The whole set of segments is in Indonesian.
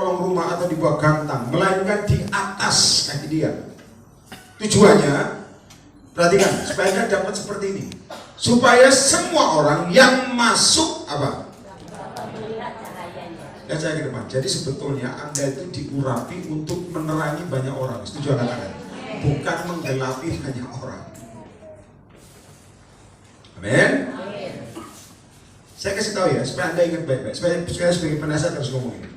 kolong rumah atau di bawah gantang, melainkan di atas kaki dia. Tujuannya, perhatikan, supaya Anda dapat seperti ini, supaya semua orang yang masuk apa? Ya, saya ke depan. Jadi sebetulnya Anda itu diurapi untuk menerangi banyak orang. Setuju katakan? Bukan menggelapi banyak orang. Amin. Saya kasih tahu ya, supaya Anda ingat baik-baik. Supaya sebagai penasihat harus ngomong ini.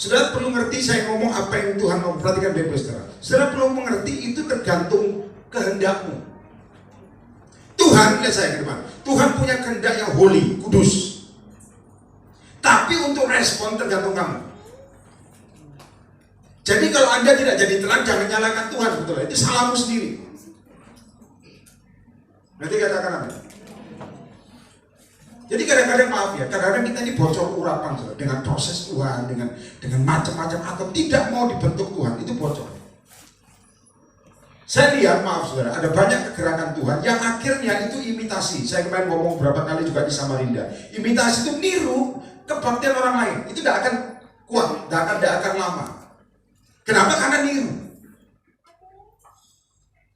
Saudara perlu ngerti saya ngomong apa yang Tuhan mau. Perhatikan baik-baik saudara. Saudara perlu mengerti itu tergantung kehendakmu. Tuhan, lihat saya ke depan. Tuhan punya kehendak yang holy, kudus. Tapi untuk respon tergantung kamu. Jadi kalau Anda tidak jadi terang, jangan nyalakan Tuhan sebetulnya. Itu salahmu sendiri. Nanti katakan apa? Jadi kadang-kadang maaf ya, kadang-kadang kita ini bocor urapan saudara, dengan proses Tuhan, dengan macam-macam atau tidak mau dibentuk Tuhan, itu bocor. Saya lihat, maaf saudara, ada banyak kegerakan Tuhan yang akhirnya itu imitasi. Saya kemarin ngomong beberapa kali juga di Samarinda. Imitasi itu niru kebaktian orang lain. Itu tidak akan kuat, tidak akan lama. Kenapa? Karena niru.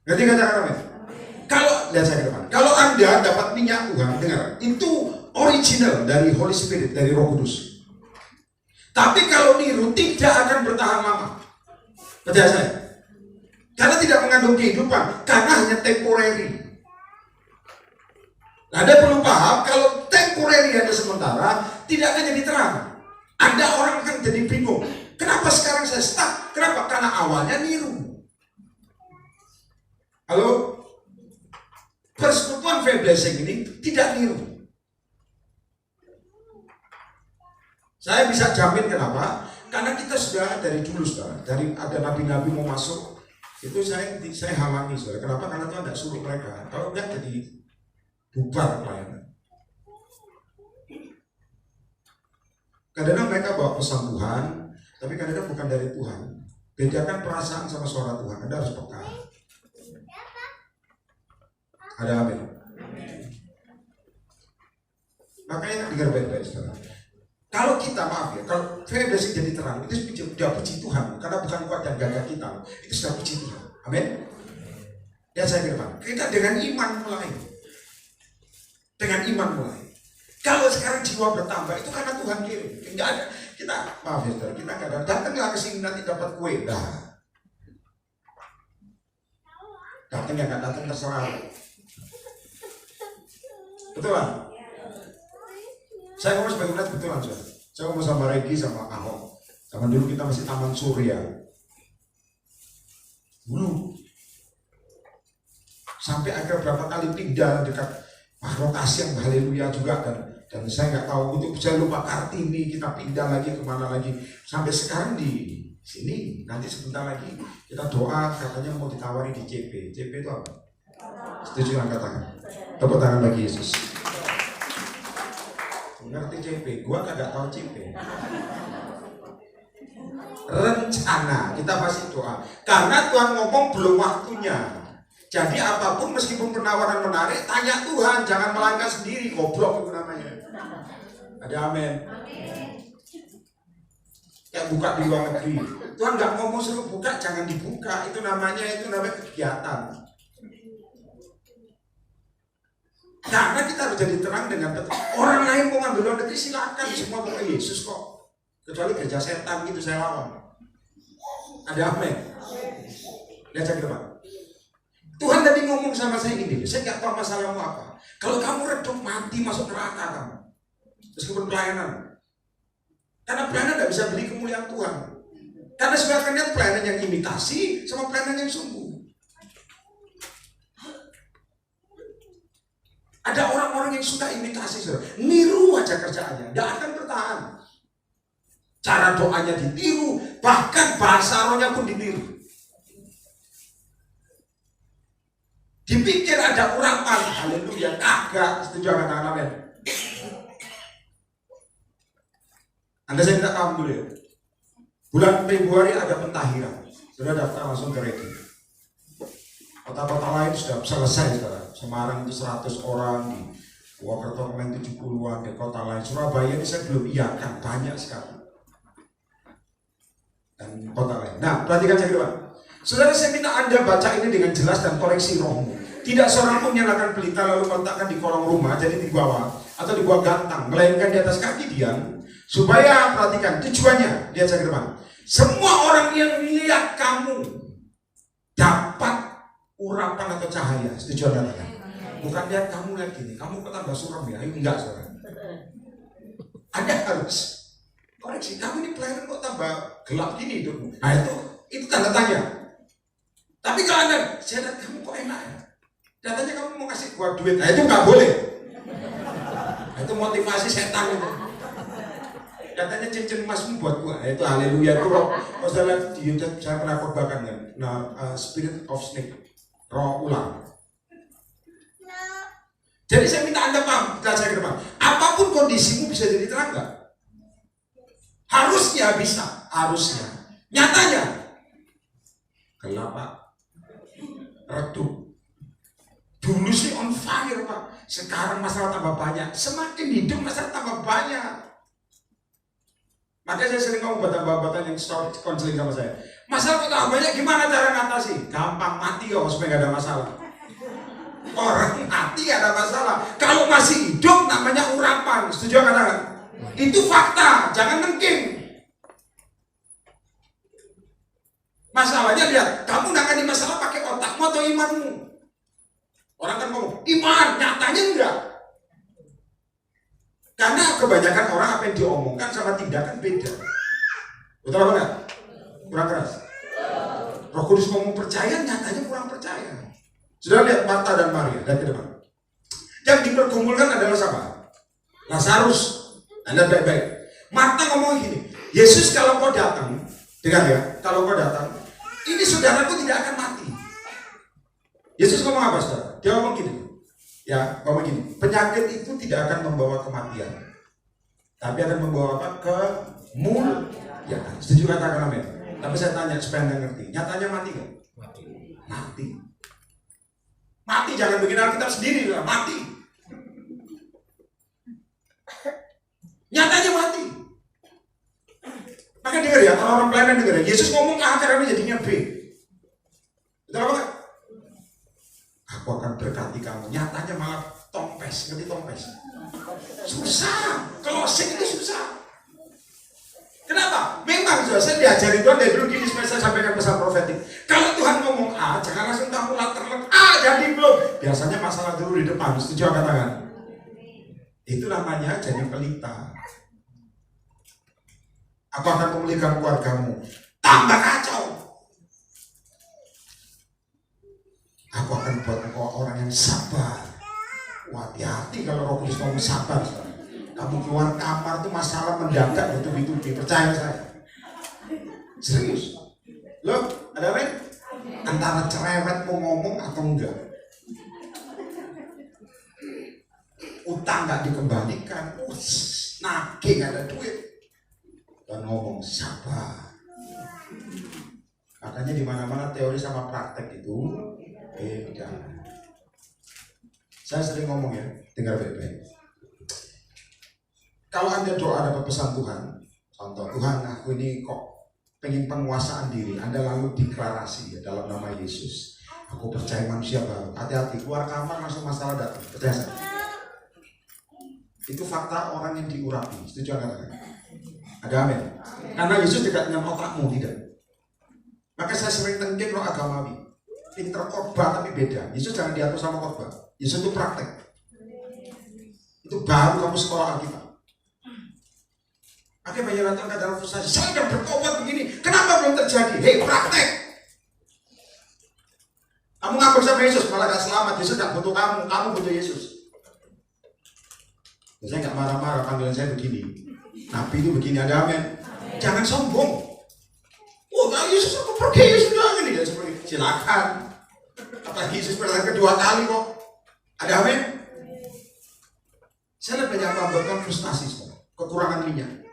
Nanti katakan apa? Kalau, lihat saya ke depan. Kalau Anda dapat minyak Tuhan, dengar, itu original dari Holy Spirit, dari Roh Kudus. Tapi kalau niru tidak akan bertahan lama. Percaya saya. Karena tidak mengandung kehidupan, karena hanya temporary. Nah, Anda perlu paham, kalau temporary hanya sementara, tidak akan jadi terang. Anda orang akan jadi bingung. Kenapa sekarang saya stuck? Kenapa? Karena awalnya niru. Halo? Persekutuan faith blessing ini tidak niru. Saya bisa jamin kenapa? Karena kita sudah dari dulu saudara, dari ada nabi-nabi mau masuk, itu saya halangi saudara. Kenapa? Karena Tuhan tidak suruh mereka. Kalau enggak jadi bubar pelayanan. Kadang-kadang mereka bawa pesan Tuhan, tapi kadang-kadang bukan dari Tuhan. Bedakan perasaan sama suara Tuhan. Anda harus peka. Ada amin. Makanya dengar baik-baik saudara. Kalau kita, maaf ya, kalau faith blessing jadi terang, itu sudah puji Tuhan. Karena bukan kuat dan gagah kita, itu sudah puji Tuhan. Amin. Ya saya ke depan. Kita dengan iman mulai. Dengan iman mulai. Kalau sekarang jiwa bertambah, itu karena Tuhan kirim. Enggak ada. Kita, maaf ya saudara, kita kadang datanglah ke sini nanti dapat kue. Dah. Datang ya nggak datang terserah. Betul kan? Saya ngomong sebagai benar betulan saudara. Saya ngomong sama Regi sama Ahok. Zaman dulu kita masih Taman Surya. Dulu. Sampai akhirnya berapa kali pindah dekat rotasi yang haleluya juga dan saya nggak tahu, untuk saya lupa Kartini, kita pindah lagi kemana lagi sampai sekarang di sini. Nanti sebentar lagi kita doa, katanya mau ditawari di CP. CP itu apa? Setuju angkat tangan. Tepuk tangan bagi Yesus. Ngerti CP? Gua kagak tahu CP. Rencana, kita pasti doa. Karena Tuhan ngomong belum waktunya. Jadi apapun meskipun penawaran menarik, tanya Tuhan, jangan melangkah sendiri, goblok itu namanya. Ada amin. Kayak buka di luar negeri. Tuhan nggak ngomong suruh buka, jangan dibuka. Itu namanya kegiatan. Karena kita harus jadi terang dengan betul. Orang lain mau ngambil luar negeri silakan, semua pakai Yesus kok. Kecuali gereja setan gitu saya lawan. Ada amin. Lihat saya ke depan. Tuhan tadi ngomong sama saya gini, saya nggak tahu masalahmu apa. Kalau kamu redup mati masuk neraka kamu, meskipun pelayanan. Karena pelayanan nggak bisa beli kemuliaan Tuhan. Karena sebenarnya pelayanan yang imitasi sama pelayanan yang sungguh. Ada orang-orang yang suka imitasi, saudara. Niru aja kerjaannya, nggak akan bertahan. Cara doanya ditiru, bahkan bahasa rohnya pun ditiru. Dipikir ada urapan, haleluya, kagak. Setuju katakan amin. Anda saya minta paham dulu ya. Bulan Februari ada pentahiran. Sudah daftar langsung ke Regi. Kota-kota lain sudah selesai sekarang. Semarang itu 100 orang, di Purwokerto kemarin 70-an, di kota lain. Surabaya ini saya belum iakan, banyak sekali. dan kota lain. Nah, perhatikan saya depan. Saudara, saya minta Anda baca ini dengan jelas dan koreksi rohmu. Tidak seorang pun menyalakan pelita lalu meletakkan di kolong rumah, jadi di bawah atau di bawah gantang, melainkan di atas kaki Dian, supaya, perhatikan tujuannya, lihat saya ke depan. Semua orang yang lihat kamu dapat urapan atau cahaya. Setuju Anda? Bukan lihat kamu lihat gini, kamu kok tambah suram ya? Enggak, saudara. Anda harus koreksi, kamu ini pelayanan kok tambah gelap gini hidupmu. Nah itu tanda tanya. Tapi kalau Anda, saya lihat kamu kok enak ya? Datanya kamu mau kasih gua duit, nah itu nggak boleh. Nah, itu motivasi setan itu. Datanya cincin emasmu buat gua, nah, itu haleluya itu roh. Kalau saya lihat di YouTube saya pernah khotbahkan kan, nah spirit of snake, roh ular. Jadi saya minta Anda paham, saya ke depan. Apapun kondisimu bisa jadi terang nggak? Harusnya bisa, harusnya. Nyatanya gelap Pak, redup. Dulu sih on fire Pak, sekarang masalah tambah banyak. Semakin hidup masalah tambah banyak. Makanya saya sering ngomong buat bapak-bapak yang start konseling sama saya. Masalah kok tambah banyak, gimana cara ngatasi? Gampang, mati kok supaya gak ada masalah. Orang mati gak ada masalah. Kalau masih hidup namanya urapan. Setuju kan? Itu fakta, jangan nengking. Masalahnya lihat, kamu nangani masalah pakai otakmu atau imanmu? Orang kan ngomong, iman, nyatanya enggak. Karena kebanyakan orang apa yang diomongkan sama tindakan beda. Betul apa enggak? Kurang keras. Roh Kudus ngomong percaya, nyatanya kurang percaya. Sudah lihat Marta dan Maria, lihat ke depan. Yang dipergumulkan adalah siapa? Lazarus. Anda baik-baik. Marta ngomong gini, Yesus kalau kau datang, dengar ya, kalau kau datang, ini saudaraku tidak akan mati. Yesus ngomong apa saudara? Dia ngomong gini, ya ngomong gini, penyakit itu tidak akan membawa kematian, tapi akan membawa apa? Kemuliaan. Setuju katakan amin? Tapi saya tanya supaya Anda ngerti, nyatanya mati kan? Mati. Mati, jangan bikin Alkitab sendiri lah, mati. Nyatanya mati. Maka dengar ya, orang pelayanan dengar ya, Yesus ngomong A caranya jadinya B. Betul apa enggak? Aku akan berkati kamu. Nyatanya malah tompes, ngerti tompes? Susah, closing itu susah. Kenapa? Memang sudah saya diajari Tuhan dari dulu gini supaya saya sampaikan pesan profetik. Kalau Tuhan ngomong A, jangan langsung kamu latar A jadi belum. Biasanya masalah dulu di depan, setuju katakan? Itu namanya jadi pelita. Aku akan memulihkan keluargamu. Tambah kacau. Aku akan buat engkau orang yang sabar. Wah, hati-hati kalau Roh Kudus ngomong sabar. Kamu keluar kamar tuh masalah mendadak betul-betul, percaya saya. Serius. Loh, ada apa? Antara cerewet mau ngomong atau enggak. Utang nggak dikembalikan, nagih nggak ada duit. Dan ngomong sabar. Makanya di mana-mana teori sama praktek itu beda. Saya sering ngomong ya, dengar baik-baik. Kalau Anda doa dapat pesan Tuhan, contoh Tuhan, aku ini kok pengen penguasaan diri, Anda lalu deklarasi ya, dalam nama Yesus. Aku percaya manusia baru. Hati-hati, keluar kamar langsung masalah datang. Percaya saya. Itu fakta orang yang diurapi. Setuju kan? Ada amin. Karena Yesus tidak dengan otakmu, tidak. Maka saya sering tengking roh agamawi. Pinter khotbah tapi beda. Yesus jangan diatur sama khotbah. Yesus itu praktek. Itu baru kamu sekolah Alkitab. Oke, banyak datang ke dalam frustasi. Saya udah bertobat begini, kenapa belum terjadi? Hei, praktek. Kamu ngaku sama Yesus, malah gak selamat. Yesus gak butuh kamu, kamu butuh Yesus. Saya gak marah-marah, panggilan saya begini. Nabi itu begini, ada amin. Jangan sombong. Oh, nah Yesus aku pergi, Yesus bilang ini. Ya, seperti silakan. Apalagi Yesus berlaku kedua kali kok. Ada amin. Saya lihat banyak membuatkan frustasi semua, kekurangan minyak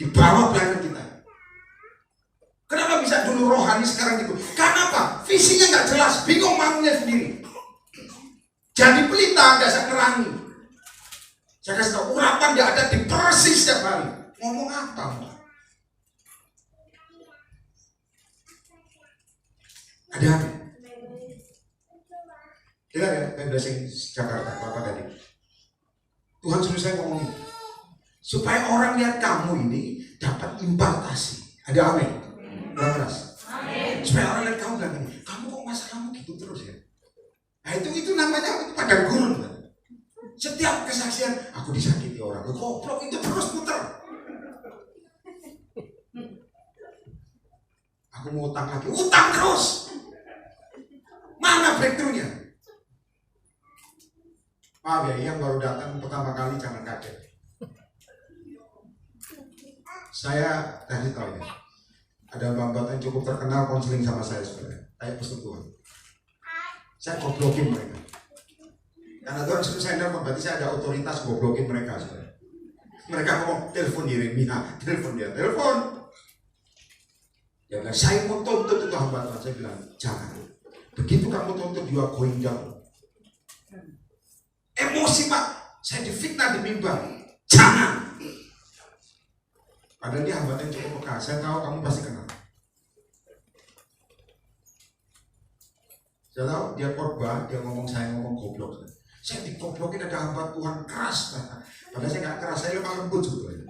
di bawah pelayanan kita. Kenapa bisa dulu rohani sekarang gitu? Karena apa? Visinya nggak jelas, bingung maunya sendiri. Jadi pelita nggak bisa ngerangi. Saya kasih tahu urapan dia ada di persis setiap hari. Ngomong apa? Ada apa? Dengar ya, kayak bahasa Jakarta, Bapak tadi. Tuhan suruh saya ngomong ini. Supaya orang lihat kamu ini dapat impartasi. Ada amin? Berapa keras? Supaya orang lihat kamu bilang ini, kamu kok masalahmu gitu terus ya? Nah itu namanya padang gurun kan? Setiap kesaksian, aku disakiti orang, goblok itu terus putar. Aku mau utang lagi, utang terus. Mana breakthrough-nya? Maaf ya, yang baru datang pertama kali jangan kaget. Saya kasih tahu ya, ada mbak-mbak yang cukup terkenal konseling sama saya sebenarnya, kayak persekutuan. Saya goblokin mereka. Karena Tuhan suruh saya nelfon, berarti saya ada otoritas goblokin mereka sebenarnya. Mereka ngomong, telepon Yeremia, telepon dia, telepon. Dia bilang, saya mau tuntut itu hamba Tuhan. Saya bilang, jangan. Begitu kamu tuntut, you are going down. Emosi Pak, saya difitnah di mimbar. Jangan. Padahal dia hamba yang cukup peka. Saya tahu kamu pasti kenal. Saya tahu dia khotbah, dia ngomong saya ngomong goblok. Saya digoblokin ada hamba Tuhan keras. Padahal saya nggak keras, saya lemah lembut sebetulnya.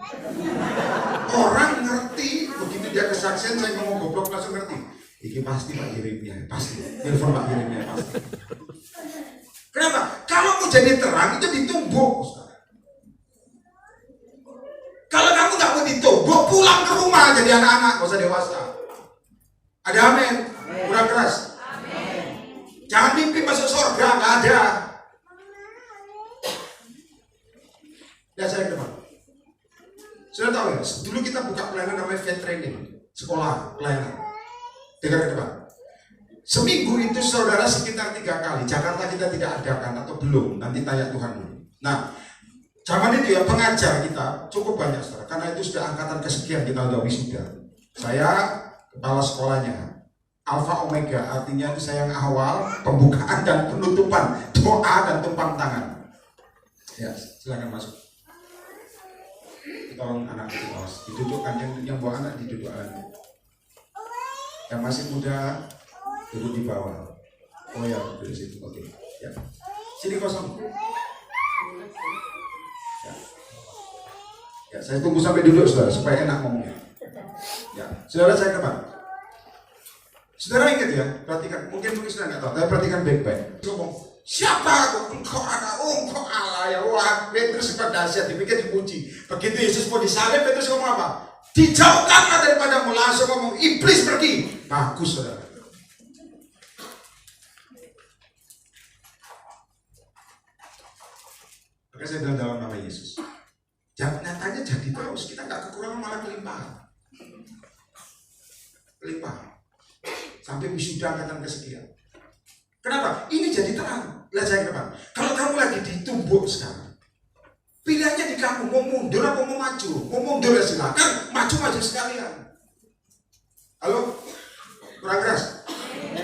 Orang ngerti, begitu dia kesaksian saya ngomong goblok langsung ngerti. Ini pasti Pak Yeremia, pasti. Telepon Pak Yeremia pasti. Kenapa? Kalau mau jadi terang itu ditumbuk. Kalau kamu nggak mau ditumbuk, pulang ke rumah jadi anak-anak, nggak usah dewasa. Ada amin? Kurang keras. Jangan mimpi masuk surga, nggak ada. Ya saya ke depan. Sudah tahu ya, dulu kita buka pelayanan namanya faith training, sekolah pelayanan. Dengar ke depan. Seminggu itu saudara sekitar 3 kali. Jakarta kita tidak adakan atau belum, nanti tanya Tuhan dulu. Nah, zaman itu ya pengajar kita cukup banyak saudara, karena itu sudah angkatan kesekian kita udah wisuda. Saya kepala sekolahnya, Alpha Omega, artinya itu saya yang awal, pembukaan dan penutupan, doa dan tumpang tangan. Ya, silakan masuk. Tolong anak itu didudukkan, yang bawa anak didudukkan. Yang masih muda duduk di bawah. Oh ya, duduk situ. Oke. Ya. Sini kosong. Ya. Ya, saya tunggu sampai duduk saudara supaya enak ngomongnya. Ya, saudara saya ke depan. Saudara ingat ya, perhatikan. Mungkin saudara nggak tahu, tapi perhatikan baik-baik. Ngomong, siapa aku? Engkau anak, engkau Allah ya. Wah, Petrus sempat dahsyat, dipikir dipuji. Begitu Yesus mau disalib, Petrus ngomong apa? Dijauhkanlah daripadamu, langsung ngomong, iblis pergi. Bagus saudara. Maka saya bilang dalam nama Yesus, nyatanya jadi terus, kita nggak kekurangan malah kelimpahan. Kelimpahan. Sampai wisuda angkatan kesekian. Kenapa? Ini jadi terang. Lihat saya ke depan. Kalau kamu lagi ditumbuk sekarang, pilihannya di kamu, mau mundur atau mau maju. Mau mundur ya silakan, maju-maju sekalian. Halo? Kurang keras?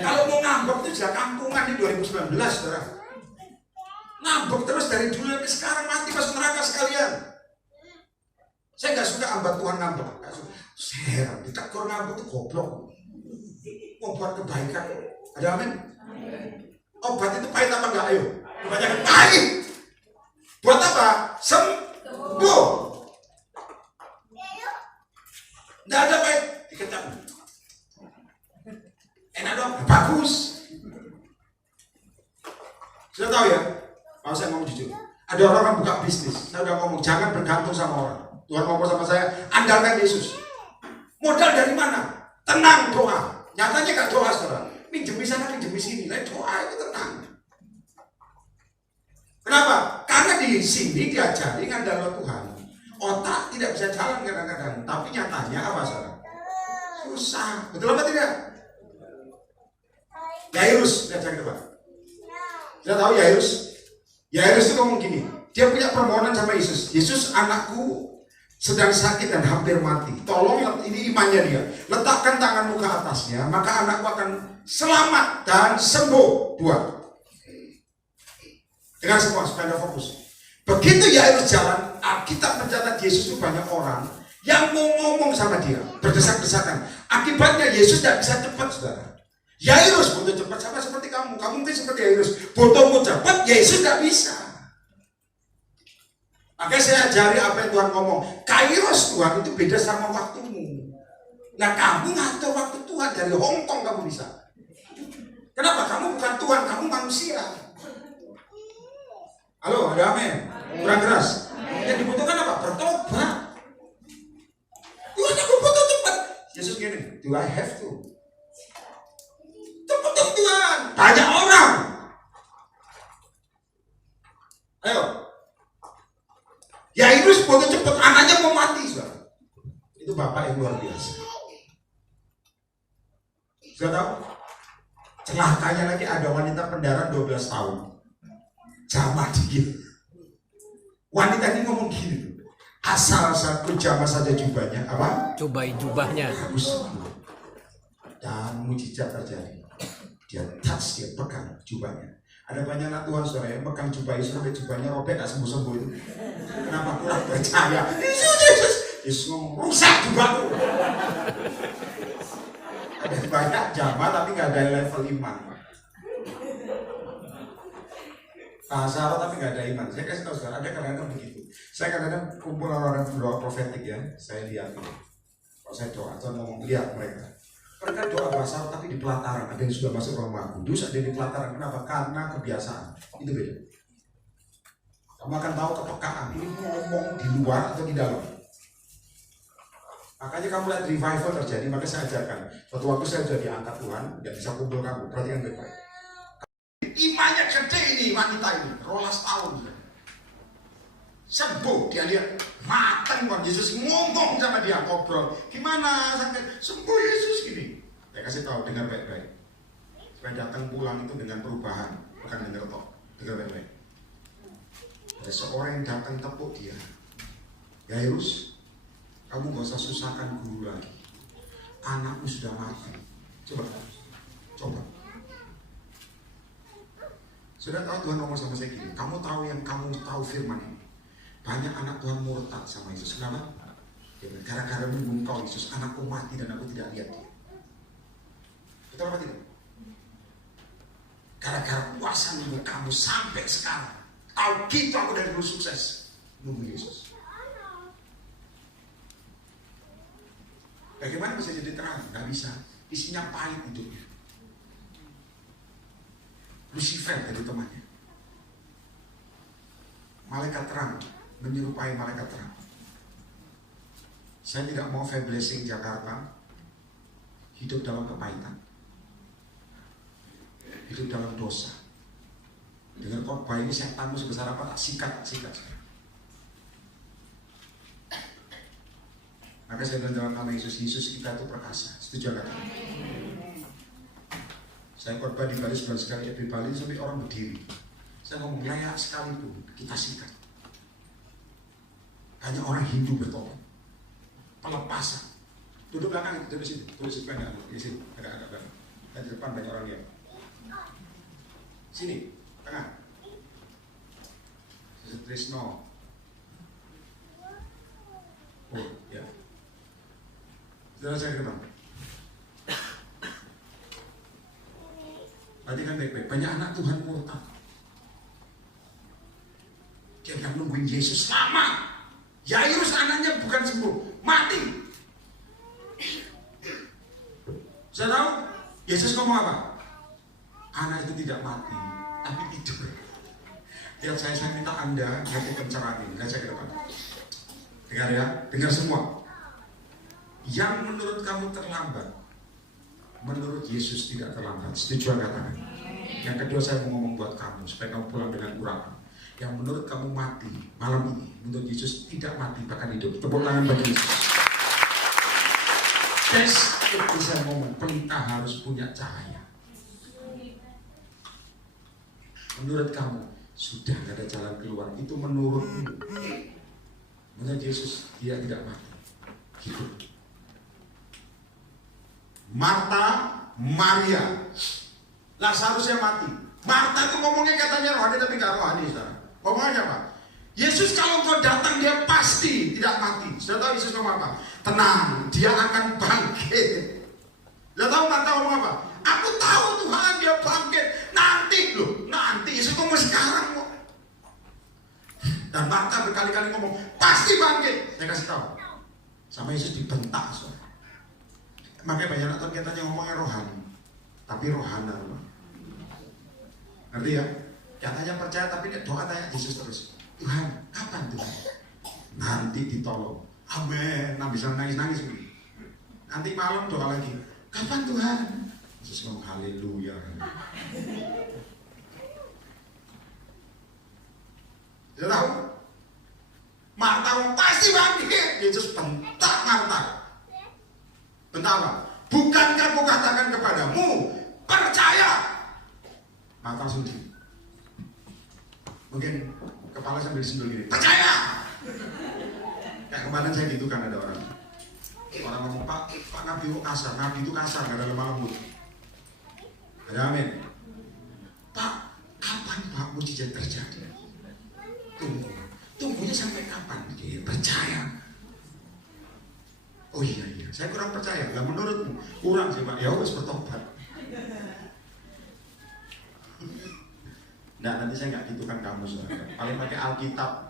Kalau mau ngambek itu sudah kampungan di 2019, saudara. Ngambek terus dari dulu sampai sekarang, mati masuk neraka sekalian. Saya nggak suka hamba Tuhan ngambek. Saya heran, ditegur ngambek itu goblok. Mau buat kebaikan. Ada amin? Obat itu pahit apa enggak? Ayo. Kebanyakan pahit. Buat apa? Sembuh. Nggak ada pahit. Dikecap. Enak dong. Bagus. Sudah tahu ya? Kalau saya ngomong jujur. Ada orang yang buka bisnis. Saya udah ngomong, jangan bergantung sama orang. Tuhan ngomong sama saya, andalkan Yesus. Modal dari mana? Tenang doa. Nyatanya gak doa saudara. Minjem di sana, minjem di sini. Nah, doa itu tenang. Kenapa? Karena di sini diajari ngandalkan Tuhan. Otak tidak bisa jalan kadang-kadang. Tapi nyatanya apa saudara? Susah. Betul apa tidak? Yairus, lihat saya ke depan. Sudah tahu Yairus? Yairus itu ngomong gini. Dia punya permohonan sama Yesus. Yesus, anakku sedang sakit dan hampir mati. Tolong, ini imannya dia. Letakkan tanganmu ke atasnya, maka anakku akan selamat dan sembuh. 2. Dengar semua supaya Anda fokus. Begitu Yairus jalan, Alkitab mencatat Yesus itu banyak orang yang mau ngomong sama dia, berdesak-desakan. Akibatnya Yesus tidak bisa cepat, saudara. Yairus butuh cepat sama seperti kamu. Kamu mungkin seperti Yairus, butuhmu cepat, Yesus gak bisa. Makanya saya ajari apa yang Tuhan ngomong. Kairos Tuhan itu beda sama waktumu. Nah kamu ngatur waktu Tuhan dari Hongkong kamu bisa. Kenapa? Kamu bukan Tuhan, kamu manusia. Halo, ada amin? Kurang keras. Yang dibutuhkan apa? Bertobat. Tuhan, aku butuh cepat. Yesus gini, do I have to? Cepat dong Tuhan. Banyak orang. Ayo. Yairus butuh cepat, anaknya mau mati. Saudara. Itu bapak yang luar biasa. Sudah tahu? Celakanya lagi ada wanita pendarah 12 tahun. Jamah dikit. Wanita ini ngomong gini, asal satu jamah saja jubahnya, apa? Cobai jubahnya. Bagus. Dan mujizat terjadi. Dia touch, dia pegang jubahnya. Ada banyak anak Tuhan saudara yang pegang jubah Yesus sampai jubahnya robek, gak sembuh-sembuh itu. Kenapa kurang percaya? Yesus ngomong, rusak jubahku. Ada banyak jamah tapi gak ada level iman. Bahasa Allah tapi gak ada iman. Saya kasih tahu saudara, ada kadang-kadang begitu. Saya kadang-kadang kumpul orang-orang berdoa profetik ya. Saya lihat ini. Kalau saya doa, atau ngomong lihat mereka. Mereka doa bahasa Allah tapi di pelataran. Ada yang sudah masuk Roma Kudus, ada yang di pelataran. Kenapa? Karena kebiasaan. Itu beda. Kamu akan tahu kepekaan. Ini ngomong di luar atau di dalam. Makanya kamu lihat revival terjadi. Maka saya ajarkan. Suatu waktu saya sudah diangkat Tuhan, gak bisa kumpul kamu. Perhatikan baik-baik. Imannya gede ini wanita ini, 12 tahun. Sembuh, dia lihat matang Tuhan Yesus ngomong sama dia, ngobrol. Gimana sampai sembuh Yesus gini? Saya kasih tahu, dengar baik-baik. Supaya datang pulang itu dengan perubahan, bukan dengar tok. Dengar baik-baik. Ada seorang yang datang tepuk dia. Yairus, kamu gak usah susahkan guru lagi. Anakmu sudah mati. Coba. Sudah tahu Tuhan ngomong sama saya gini, kamu tahu yang kamu tahu firman ini. Banyak anak Tuhan murtad sama Yesus. Kenapa? Gara-gara menunggu kau Yesus, anakku mati dan aku tidak lihat dia. Betul apa tidak? Gara-gara puasa nunggu kamu sampai sekarang. Tahu gitu aku dari dulu sukses. Nunggu Yesus. Bagaimana bisa jadi terang? Gak bisa. Isinya pahit hidupnya. Lucifer dari temannya. Malaikat terang menyerupai malaikat terang. Saya tidak mau fair blessing Jakarta hidup dalam kepahitan, hidup dalam dosa. Dengan khotbah ini setanmu sebesar apa? Sikat. Maka saya bilang dalam nama Yesus kita itu perkasa. Setuju gak? Saya khotbah di Bali sebulan sekali, di Bali sampai orang berdiri. Saya ngomong layak sekalipun kita sikat. Hanya orang Hindu bertobat. Pelepasan. Duduk belakang, duduk di sini banyak. Di sini ada banyak. Dan di depan banyak orang yang. Sini, tengah. Trisno. Oh, ya. Saudara saya ketemu. Perhatikan baik-baik, banyak anak Tuhan murtad. Dia bilang nungguin Yesus lama. Yairus anaknya bukan sembuh, mati. Saya tahu, Yesus ngomong apa? Anak itu tidak mati, tapi tidur. Lihat saya minta Anda hati pencerahan ini, lihat saya ke depan. Dengar ya, dengar semua. Yang menurut kamu terlambat, menurut Yesus tidak terlambat. Setuju katakan? Yang kedua saya mau ngomong buat kamu supaya kamu pulang dengan urapan. Yang menurut kamu mati malam ini, menurut Yesus tidak mati bahkan hidup. Tepuk tangan bagi Yesus. Itu saya ngomong, pelita harus punya cahaya. Menurut kamu sudah gak ada jalan keluar, itu menurutmu. Menurut Yesus dia tidak mati, hidup. Marta, Maria, Lazarusnya mati. Marta itu ngomongnya katanya rohani tapi gak rohani. Ngomongnya apa? Yesus kalau kau datang dia pasti tidak mati. Sudah tahu Yesus ngomong apa? Tenang, dia akan bangkit. Sudah tahu Marta ngomong apa? Aku tahu Dan Marta berkali-kali ngomong, pasti bangkit. Saya kasih tahu. Sama Yesus dibentak. Makanya banyak nonton katanya ngomongnya rohani. Tapi rohana. Ngerti ya? Katanya percaya tapi doa tanya Yesus terus. Tuhan, kapan Tuhan? Nanti ditolong. Amin. Nah bisa nangis-nangis. Nanti malam doa lagi. Kapan Tuhan? Yesus ngomong haleluya. Sudah tahu? Marta pasti bangkit. Yesus bentak Marta. Bentak apa? Bukankah aku katakan kepadamu, percaya? Marta langsung di. Mungkin kepala sambil disundul gini. Percaya! Kayak kemarin saya gitu kan ada orang ngomong, Pak Nabi itu kasar. Nabi itu kasar, gak ada lemah lembut. Ada amin. Pak, kapan Pak mujizat terjadi? Tunggunya sampai kapan? Dia percaya. Oh iya, saya kurang percaya. Lah menurutmu kurang sih Pak. Ya wes bertobat. Nah nanti saya nggak gitu kan kamu saudara. Paling pakai Alkitab.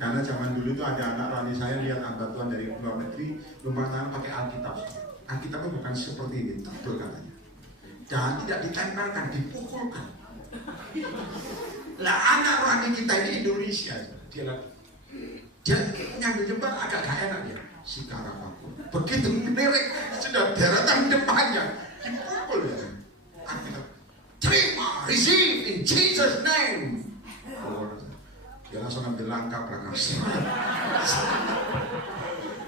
Karena zaman dulu tuh ada anak rani saya lihat bantuan dari luar negeri rumah tangga pakai Alkitab. Alkitabnya bukan seperti ini, tebel katanya. Dan tidak ditempelkan, dipukulkan. Lah anak rohani kita ini Indonesia, dia ngambil jembar agak gak enak dia. Sekarang aku begitu menirik sudah daratan depannya dipukul ya. Terima, receive in Jesus name. Dia langsung ambil langkah belakang.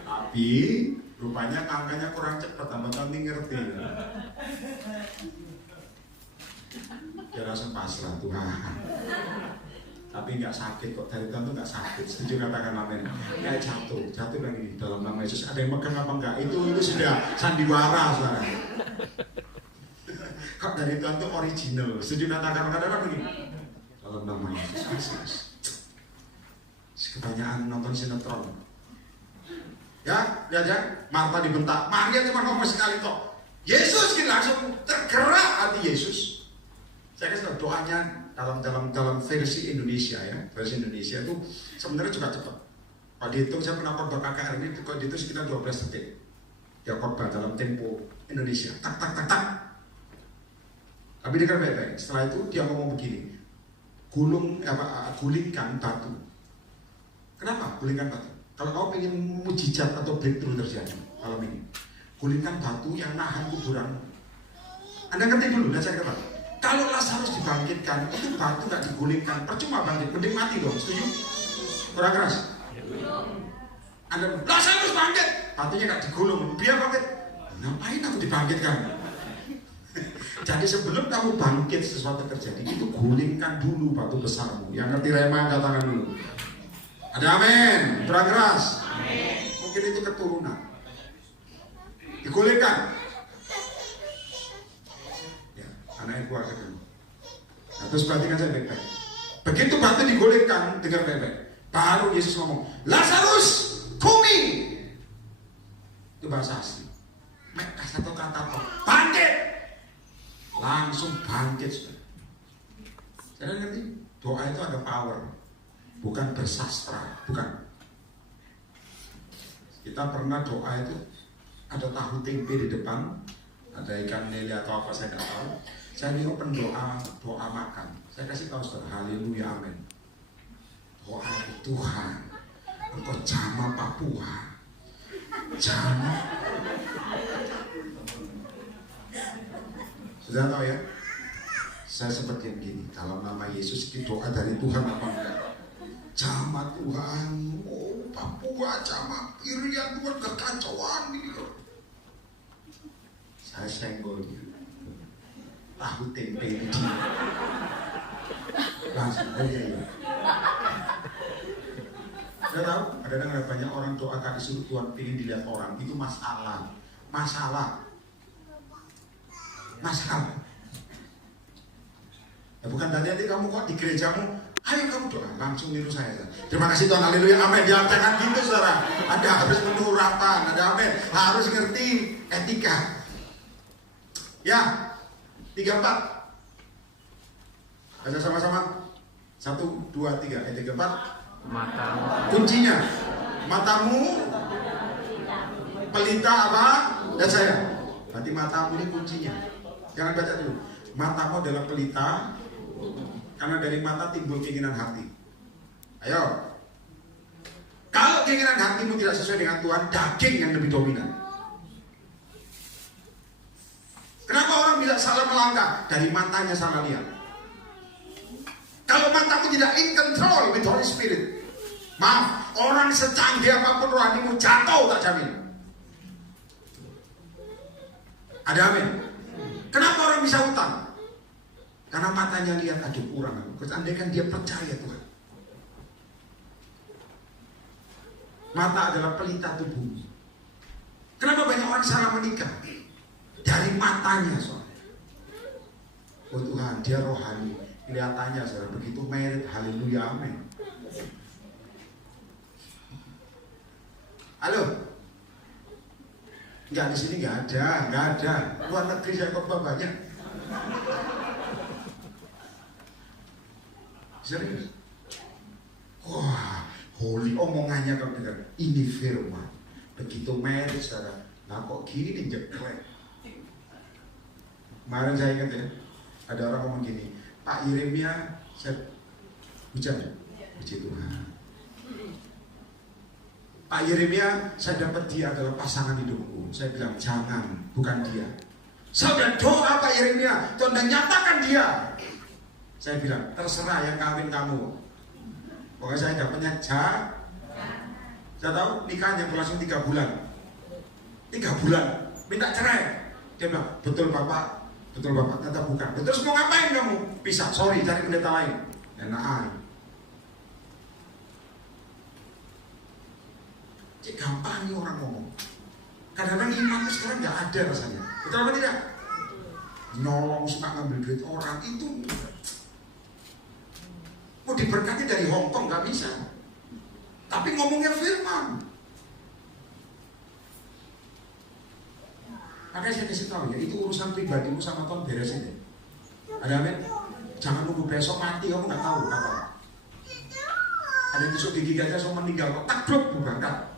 Tapi rupanya langkahnya kurang cepat, tambah nanti ngerti. Dia langsung pasrah Tuhan. Tapi nggak sakit kok, dari Tuhan tuh nggak sakit. Setuju katakan amin. Kayak jatuh kan ini dalam nama Yesus. Ada yang megang apa enggak? Itu sudah sandiwara saudara. Kok dari Tuhan tuh original. Setuju katakan apa ini? Dalam nama Yesus. Kebanyakan nonton sinetron. Ya, lihat ya, Marta dibentak. Maria cuma ngomong sekali kok. Yesus gitu langsung tergerak hati Yesus. Saya kasih tahu doanya dalam versi Indonesia ya, versi Indonesia itu sebenarnya juga cepat. Kalau dihitung saya pernah khotbah KKR ini, kalau dihitung sekitar 12 detik. Dia khotbah dalam tempo Indonesia, tak. Tapi dengar baik-baik. Setelah itu dia ngomong begini, gulingkan batu. Kenapa gulingkan batu? Kalau kau ingin mujizat atau breakthrough terjadi malam ini, gulingkan batu yang nahan kuburan. Anda ngerti dulu, dan saya kata, kalau Lazarus dibangkitkan, itu batu nggak digulingkan, percuma bangkit, mending mati dong, setuju? Kurang keras? Anda, Lazarus bangkit, batunya nggak digulung, biar bangkit. Ngapain aku dibangkitkan? Jadi sebelum kamu bangkit sesuatu terjadi, itu gulingkan dulu batu besarmu. Yang ngerti rema katakan dulu. Ada amin, kurang keras. Mungkin itu keturunan. Digulingkan. Anaknya keluar ke dulu. Nah, terus perhatikan saya baik-baik. Begitu batu digulingkan, dengar baik-baik. Baru Yesus ngomong, Lazarus, kumi. Itu bahasa asli. Satu kata, bangkit. Langsung bangkit. Jadi ngerti? Doa itu ada power. Bukan bersastra, bukan. Kita pernah doa itu ada tahu tempe di depan, ada ikan lele atau apa saya nggak tahu. Saya ini open doa makan. Saya kasih tahu saudara, haleluya, amin. Doa Tuhan, engkau jamah Papua, jamah. Sudah tahu ya? Saya seperti begini, kalau nama Yesus itu doa dari Tuhan apa enggak? Jamah Tuhan, oh Papua, jamah Irian Tuhan, kekacauan ini. Saya senggol dia. Tahu tempe ini langsung iya. Saya tahu ada banyak orang doakan disuruh Tuhan ingin dilihat orang, itu masalah. Ya bukan nanti kamu kok di gerejamu, ayo kamu doa, langsung niru saya. Terima kasih Tuhan, haleluya, amin. Jangan gitu saudara. Anda harus menuratan, ada amin. Harus ngerti etika. Ya, 34. Baca sama-sama. 1, 2, 3, ayat 4. Matamu. Kuncinya, matamu pelita apa? Dan saya. Berarti matamu ini kuncinya. Jangan baca dulu. Matamu adalah pelita, karena dari mata timbul keinginan hati. Ayo. Kalau keinginan hatimu tidak sesuai dengan Tuhan, daging yang lebih dominan. Kenapa orang bisa salah melangkah? Dari matanya salah lihat. Kalau matamu tidak in control with Holy Spirit, maaf, orang secanggih apapun rohanimu jatuh, tak jamin. Ada amin? Kenapa orang bisa utang? Karena matanya lihat aduh kurang. Andaikan dia percaya Tuhan. Mata adalah pelita tubuh. Kenapa banyak orang salah menikah? Dari matanya soalnya. Oh Tuhan, dia rohani. Kelihatannya saudara, begitu merit, haleluya, amin. Halo? Enggak, di sini enggak ada. Luar negeri saya khotbah banyak. Serius? Wah, holy omongannya kalau dengar ini firman. Begitu merit saudara, nah kok gini jeklek. Kemarin saya ingat ya, ada orang ngomong gini, Pak Yeremia, saya hujan, puji Tuhan. Pak Yeremia, saya dapat dia adalah pasangan hidupku. Saya bilang jangan, bukan dia. Saya udah doa Pak Yeremia, Tuhan udah nyatakan dia. Saya bilang terserah yang kawin kamu. Pokoknya saya dapatnya saya tahu nikahnya berlangsung 3 bulan. 3 bulan, minta cerai. Dia bilang betul Bapak. Betul Bapak, kata bukan. Terus mau ngapain kamu? Pisah, sorry, cari pendeta lain. Enak. Cik gampang nih orang ngomong. Kadang-kadang iman itu sekarang nggak ada rasanya. Betul apa tidak? Nolong, suka ngambil duit orang itu. Mau diberkati dari Hongkong nggak bisa. Tapi ngomongnya firman. Makanya saya kasih tahu ya, itu urusan pribadimu sama Tuhan beresin ya. Ada amin? Jangan nunggu besok mati, kamu nggak tahu apa. Ada yang tusuk gigi gajah langsung meninggal, kok takluk bukan kan?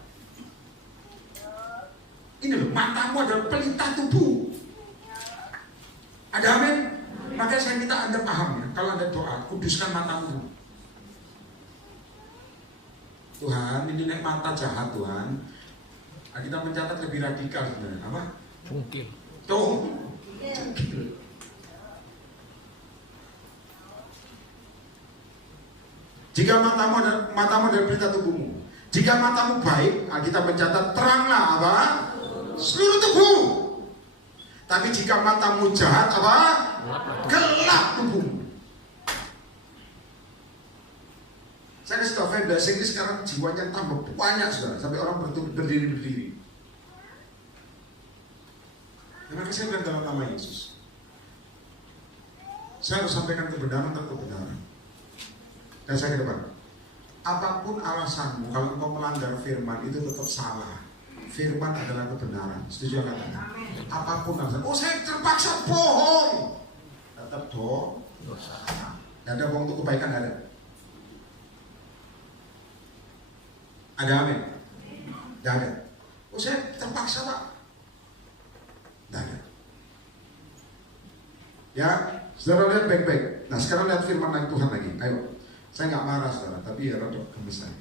Ini loh, matamu adalah pelita tubuh. Ada amin? Makanya saya minta Anda paham ya, kalau Anda doa, kuduskan matamu. Tuhan, ini nek mata jahat Tuhan. Nah, kita mencatat lebih radikal sebenarnya. Apa? Cungkil. Tuh, cungkil. Jika matamu adalah pelita tubuhmu. Jika matamu baik, kita mencatat teranglah apa? Seluruh tubuh. Tapi jika matamu jahat apa? Gelap tubuhmu. Saya kasih tahu, bahasa Inggris sekarang jiwanya tambah banyak saudara, sampai orang berdiri. Karena saya bilang dalam nama Yesus, saya harus sampaikan kebenaran atau kebenaran. Dan saya ke depan, apapun alasanmu, kalau engkau melanggar firman itu tetap salah. Firman adalah kebenaran. Setuju katanya? Apapun alasan, oh saya terpaksa bohong, tetap dosa. Tidak ada bohong untuk kebaikan, ada. Ada amin? Tidak ada. Oh saya terpaksa Pak. Tidak ada. Ya, saudara lihat baik-baik. Nah sekarang lihat firman lagi Tuhan lagi. Ayo, saya nggak marah saudara, tapi ya rada gemes saya.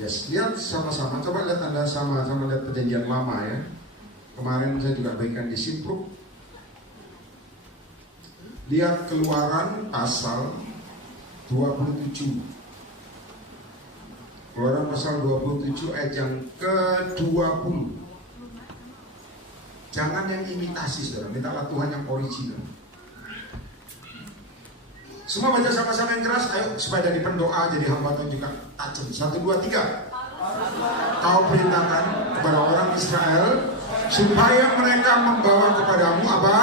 Yes, lihat sama-sama. Coba lihat Anda sama-sama lihat perjanjian lama ya. Kemarin saya juga bagikan di Simpruk. Lihat Keluaran pasal 27. Keluaran pasal 27 ayat yang ke-20. Jangan yang imitasi saudara, mintalah Tuhan yang original. Semua baca sama-sama yang keras, ayo supaya dari pendoa jadi hamba Tuhan juga tajam. 1, 2, 3. Kau perintahkan kepada orang Israel supaya mereka membawa kepadamu apa?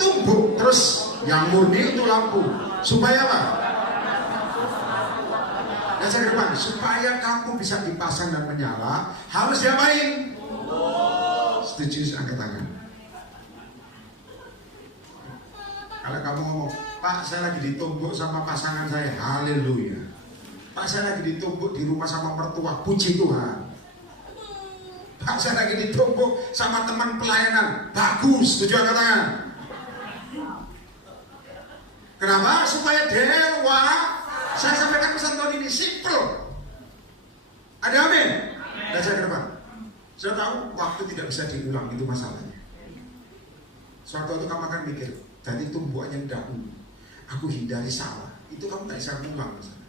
Tumbuk. Terus yang murni untuk lampu. Supaya apa? Dan saya ke depan, supaya kamu bisa dipasang dan menyala, harus diapain? Setuju, angkat tangan. kamu ngomong, Pak saya lagi ditumbuk sama pasangan saya, haleluya. Pak saya lagi ditumbuk di rumah sama mertua, puji Tuhan. Pak saya lagi ditumbuk sama teman pelayanan, bagus, setuju angkat tangan. Kenapa? Supaya dewa. Saya sampaikan pesan tahun ini simple. Ada amin? Dan saya ke depan. Saya tahu waktu tidak bisa diulang, itu masalahnya. Suatu waktu kamu akan mikir, tadi tumbuhannya dahulu, aku hindari salah. Itu kamu tak bisa ulang misalnya.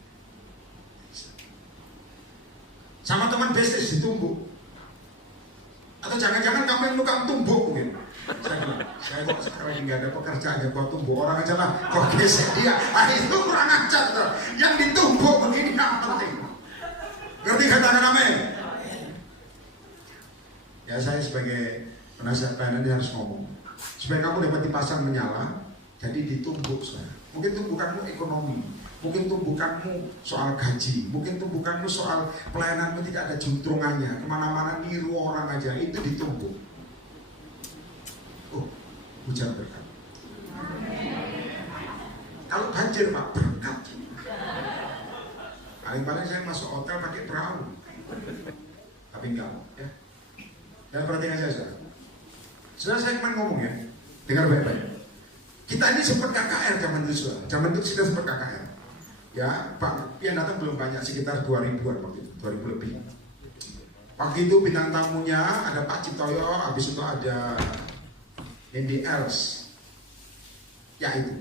Sama teman bisnis ditumbuk. Atau jangan-jangan kamu yang nukang tumbuk mungkin. Saya kok sekarang nggak ada pekerjaan ya, kok tumbuk orang aja lah, kok gesek dia. Itu kurang ajar tuh. Yang ditumbuk begini yang penting. Ngerti katakan amin? Ya saya sebagai penasihat pelayanan ini harus ngomong supaya kamu dapat dipasang menyala. Jadi ditumbuk saya. Mungkin tumbukanmu ekonomi, mungkin tumbukanmu soal gaji, mungkin tumbukanmu soal pelayananmu tidak ada juntrungannya, kemana-mana niru orang aja, itu ditumbuk. Oh, hujan berkat. Kalau banjir Pak, berkat. Paling-paling saya masuk hotel pakai perahu, tapi enggak ya. Dan perhatikan saya sudah. Sudah saya cuma ngomong ya, dengar baik-baik. Kita ini sempat KKR zaman itu, zaman itu kita sempat KKR. Ya, Pak, yang datang belum banyak, sekitar 2000-an waktu itu, 2000 lebih. Waktu itu bintang tamunya ada Pak Ciptoyo, habis itu ada Andy Els. Ya itu.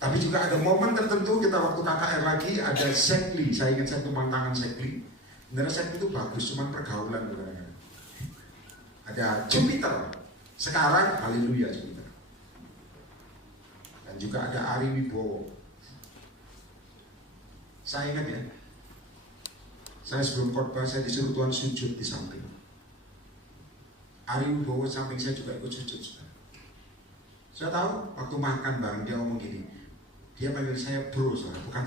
Tapi juga ada momen tertentu kita waktu KKR lagi ada Sekli, saya ingat saya tumpang tangan Sekli. Benar Sekli itu bagus, cuman pergaulan bukan. Ada Jupiter. Sekarang haleluya Jupiter. Dan juga ada Ari Wibowo. Saya ingat ya, saya sebelum khotbah saya disuruh Tuhan sujud di samping. Ari Wibowo samping saya juga ikut sujud. Saya tahu waktu makan bareng dia ngomong gini, dia panggil saya bro, bukan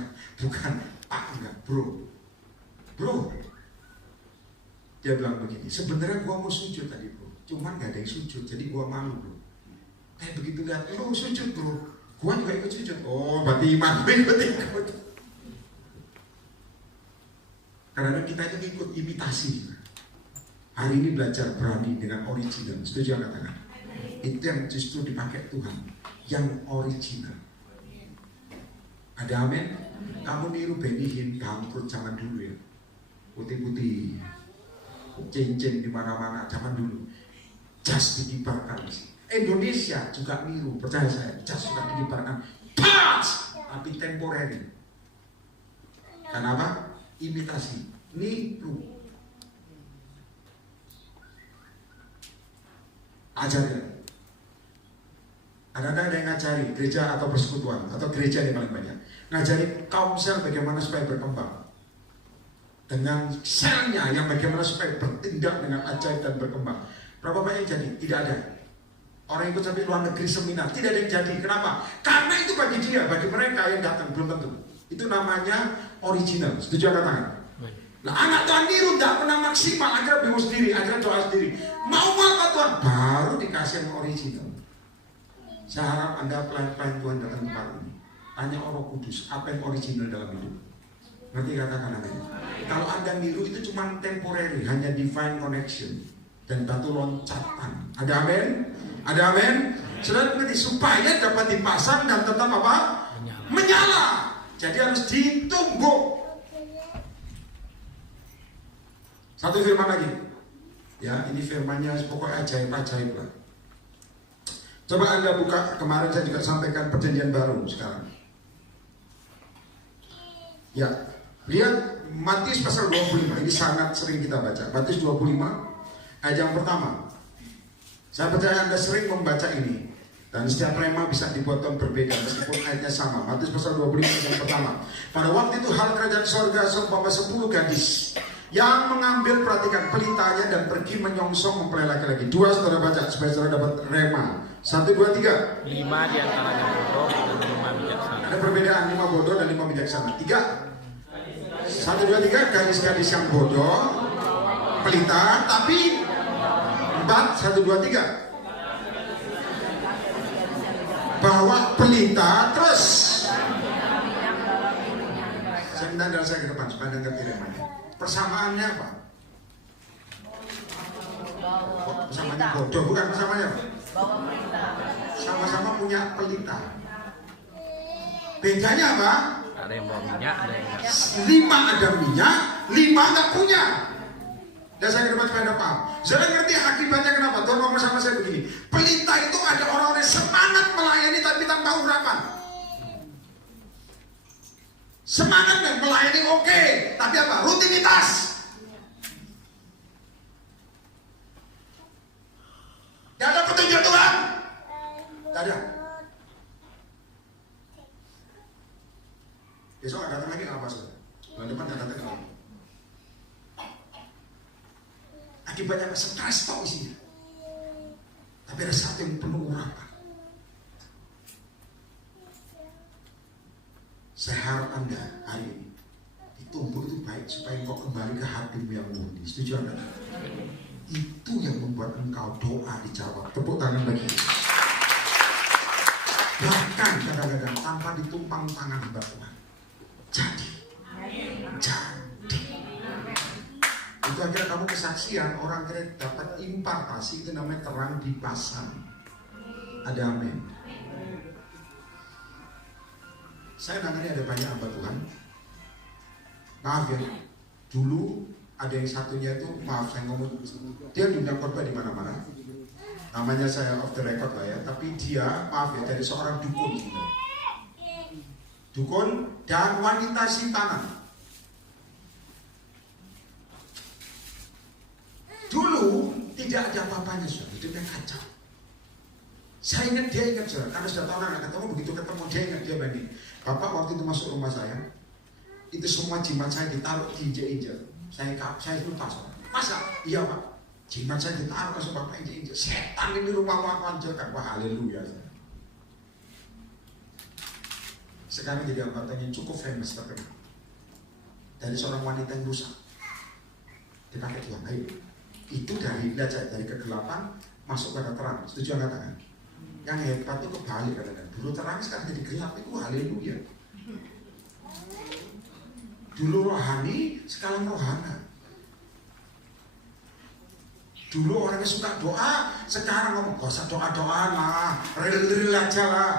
Pak, enggak bro. Dia bilang begini, sebenarnya gua mau sujud tadi bro, cuman gak ada yang sujud, jadi gua malu bro. Begitu lihat lu sujud bro, gua juga ikut sujud. Oh, berarti iman ikut. Karena kita itu ikut imitasi. Hari ini belajar berani dengan original. Setuju katakan? Itu yang justru dipakai Tuhan, yang original. Ada amin? Kamu niru Benny Hinn, Bangkrut zaman dulu ya, putih-putih, cincin di mana-mana zaman dulu. Jas dikibarkan. Indonesia juga niru, percaya saya. Jas juga dikibarkan. Pas, tapi temporary. Kenapa? Imitasi, niru. Ajarkan. Ada yang ngajari gereja atau persekutuan atau gereja yang paling banyak ngajari kaum sel bagaimana supaya berkembang dengan selnya yang bagaimana supaya bertindak dengan ajaib dan berkembang. Berapa banyak yang jadi? Tidak ada. Orang ikut sampai luar negeri seminar, tidak ada yang jadi. Kenapa? Karena itu bagi dia, bagi mereka yang datang belum tentu. Itu namanya original. Setuju katakan? Nah, anak Tuhan niru tidak pernah maksimal, akhirnya bingung sendiri, akhirnya doa sendiri. Mau apa Tuhan? Baru dikasih yang original. Saya harap Anda pelan-pelan Tuhan datang ke tempat ini. Tanya Roh Kudus, apa yang original dalam hidup? Nanti katakan amin. Kalau Anda niru itu cuma temporary, hanya divine connection dan batu loncatan. Ada amin? Ada amin? Saudara mengerti supaya dapat dipasang dan tetap apa? Menyala. Jadi harus ditumbuk. Satu firman lagi. Ya, ini firmannya pokoknya ajaib-ajaib lah. Coba Anda buka, kemarin saya juga sampaikan perjanjian baru sekarang. Ya, lihat Matius pasal 25, ini sangat sering kita baca. Matius 25, ayat yang pertama. Saya percaya Anda sering membaca ini. Dan setiap rema bisa dibuat Tuhan berbeda meskipun ayatnya sama. Matius pasal 25 ayat yang pertama. Pada waktu itu hal kerajaan sorga seumpama 10 gadis yang mengambil perhatikan pelitanya dan pergi menyongsong mempelai laki-laki. Dua saudara baca supaya saudara dapat rema. 1, 2, 3. 5 diantaranya bodoh dan 5 bijaksana. Ada perbedaan 5 bodoh dan 5 bijaksana. 3. 1, 2, 3. Gadis-gadis yang bodoh, pelita, tapi 4. 1, 2, 3. bawa pelita, terus sebentar dari saya ke depan supaya anda ngerti remanya. Persamaannya apa? Persamaannya bodoh, bukan persamaannya apa? Sama-sama punya pelita. Bedanya apa? Ada yang bawa minyak, ada yang enggak. 5 ada minyak, 5 nggak punya. Dan saya ke depan supaya anda paham. Saya ngerti akibatnya kenapa? Tuhan ngomong sama saya begini. Pelita itu ada orang-orang yang semangat melayani tapi tanpa urapan. Semangat dan melayani oke, tapi apa? Rutinitas. Gak ada petunjuk Tuhan. Gak ada. Besok akan datang lagi apa saudara? Bulan depan akan datang lagi. Akibatnya apa? Stres tok isinya. Tapi ada satu yang penuh urapan. Saya harap anda hari ini ditumbuh itu baik supaya engkau kembali ke hatimu yang murni. Setuju anda? Itu yang membuat engkau doa dijawab. Tepuk tangan bagi Yesus. Bahkan kadang-kadang tanpa ditumpang tangan hamba Tuhan. Jadi. Itu akhirnya kamu kesaksian, orang kira dapat impartasi, itu namanya terang di pasar. Ada amin. Saya nangani ada banyak hamba Tuhan. Maaf ya, dulu ada yang satunya itu, maaf saya ngomong, dia dunia khotbah di mana-mana. Namanya saya off the record lah ya, tapi dia, maaf ya, dari seorang dukun sebenarnya. Dukun dan wanita simpanan. Dulu tidak ada apa-apanya, sudah hidupnya kacau. Saya ingat dia ingat sudah, karena sudah tahu anak ketemu, begitu ketemu dia ingat dia banding. Bapak waktu itu masuk rumah saya, itu semua jimat saya ditaruh diinjek-injek. Saya lupa soal. Masa? Iya Pak. Jimat saya ditaruh langsung Bapak injek-injek. Setan ini rumahmu aku hancurkan. Wah haleluya. Sekarang jadi anggotanya cukup famous terkenal. Dari seorang wanita yang rusak. Dipakai Tuhan. Ayo. Itu dari belajar dari kegelapan masuk pada terang. Setuju nggak katakan? Yang hebat itu kebalik kadang-kadang. Dulu terang sekarang jadi gelap itu haleluya. Dulu rohani sekarang rohana. Dulu orangnya suka doa, sekarang ngomong gak usah doa-doa lah, real aja lah.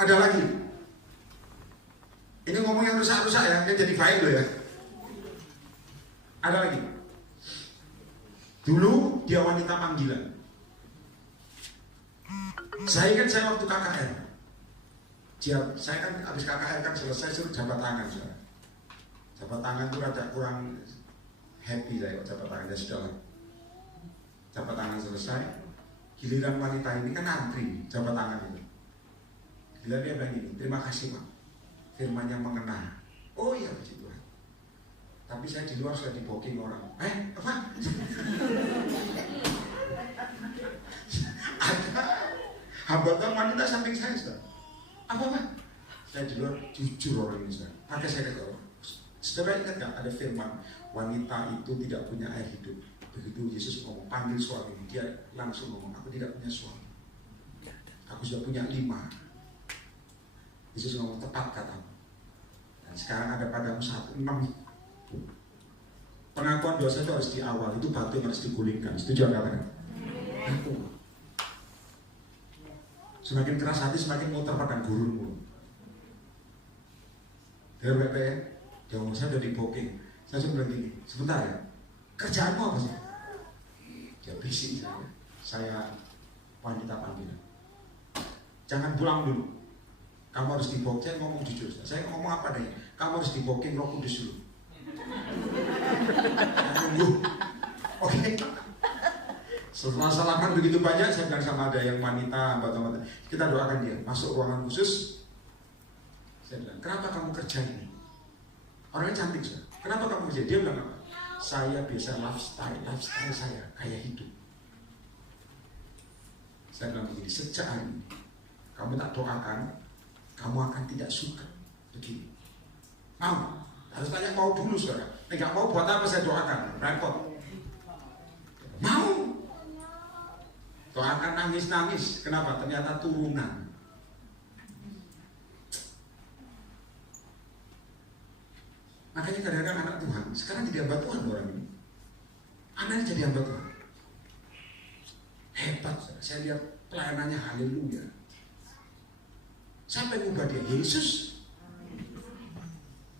Ada lagi. Ini ngomong yang rusak-rusak ya, yang jadi baik loh ya. Ada lagi. Dulu dia wanita panggilan. Saya ingat saya waktu KKR. Saya kan habis KKR kan selesai suruh jabat tangan. Jabat tangan itu rada kurang happy saya jabat tangan. Ya sudah lah. Jabat tangan selesai. Giliran wanita ini kan antri jabat tangan itu. Giliran dia bilang gini, terima kasih Pak. Firman yang mengena. Oh iya puji Tuhan. Tapi saya di luar sudah diboking orang. Apa? Ada hamba Tuhan wanita samping saya sudah. Apa? Saya di luar jujur orang ini sudah. Maka saya kata, saudara ingat gak ada firman wanita itu tidak punya air hidup. Begitu Yesus ngomong panggil suami, dia langsung ngomong aku tidak punya suami. Aku sudah punya 5. Yesus ngomong tepat katamu. Dan sekarang ada padamu 1, 6. Pengakuan dosa itu harus di awal, itu batu yang harus digulingkan. Setuju nggak kan? Semakin keras hati, semakin muter pada gurunmu. Dari WP, dia ngomong saya udah di booking. Saya cuma bilang gini, sebentar ya, kerjaanmu apa sih? Dia bisik saya wanita panggilan. Jangan pulang dulu. Kamu harus di booking, ngomong jujur. Saya ngomong apa deh? Kamu harus di booking Roh Kudus dulu. Oke. Setelah salaman begitu banyak, saya bilang sama ada yang wanita, mbak-mbak, kita doakan dia masuk ruangan khusus. Saya bilang, kenapa kamu kerja ini? Orangnya cantik sih. Kenapa kamu kerja? Dia bilang apa? Saya biasa lifestyle saya kayak hidup. Saya bilang begini, sejak hari ini kamu tak doakan, kamu akan tidak suka begini. Mau? Harus tanya mau dulu saudara. Nggak mau buat apa saya doakan? Repot. Mau? Doakan nangis-nangis. Kenapa? Ternyata turunan. Makanya kadang-kadang anak Tuhan sekarang jadi hamba Tuhan orang ini. Anaknya jadi hamba Tuhan. Hebat, saya lihat pelayanannya, haleluya. Siapa yang ubah dia? Yesus.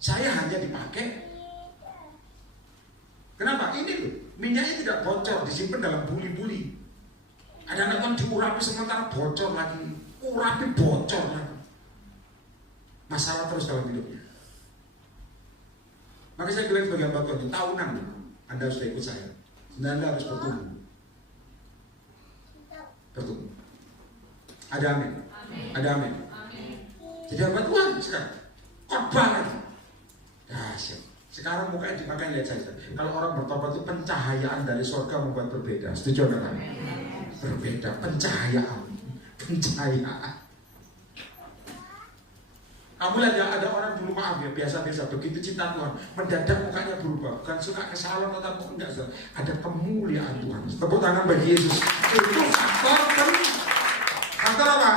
Saya hanya dipakai. Kenapa? Ini loh, minyaknya tidak bocor, disimpan dalam buli-buli. Ada anak Tuhan diurapi sementara bocor lagi, urapi bocor lagi. Masalah terus dalam hidupnya. Maka saya bilang sebagai hamba Tuhan, tahunan Anda sudah ikut saya. Anda harus bertumbuh. Bertumbuh. Ada amin. Ada amin. Jadi hamba Tuhan sekarang. Khotbah lagi. Dahsyat. Sekarang mukanya dipakai, lihat saja. Kalau orang bertobat itu pencahayaan dari surga membuat berbeda. Setuju enggak? Berbeda. Pencahayaan. Pencahayaan. Kamu lihat ya, ada orang dulu, maaf ya, biasa-biasa, begitu cinta Tuhan, mendadak mukanya berubah, bukan suka ke salon atau enggak, ada kemuliaan Tuhan. Tepuk tangan bagi Yesus. Itu faktor apa?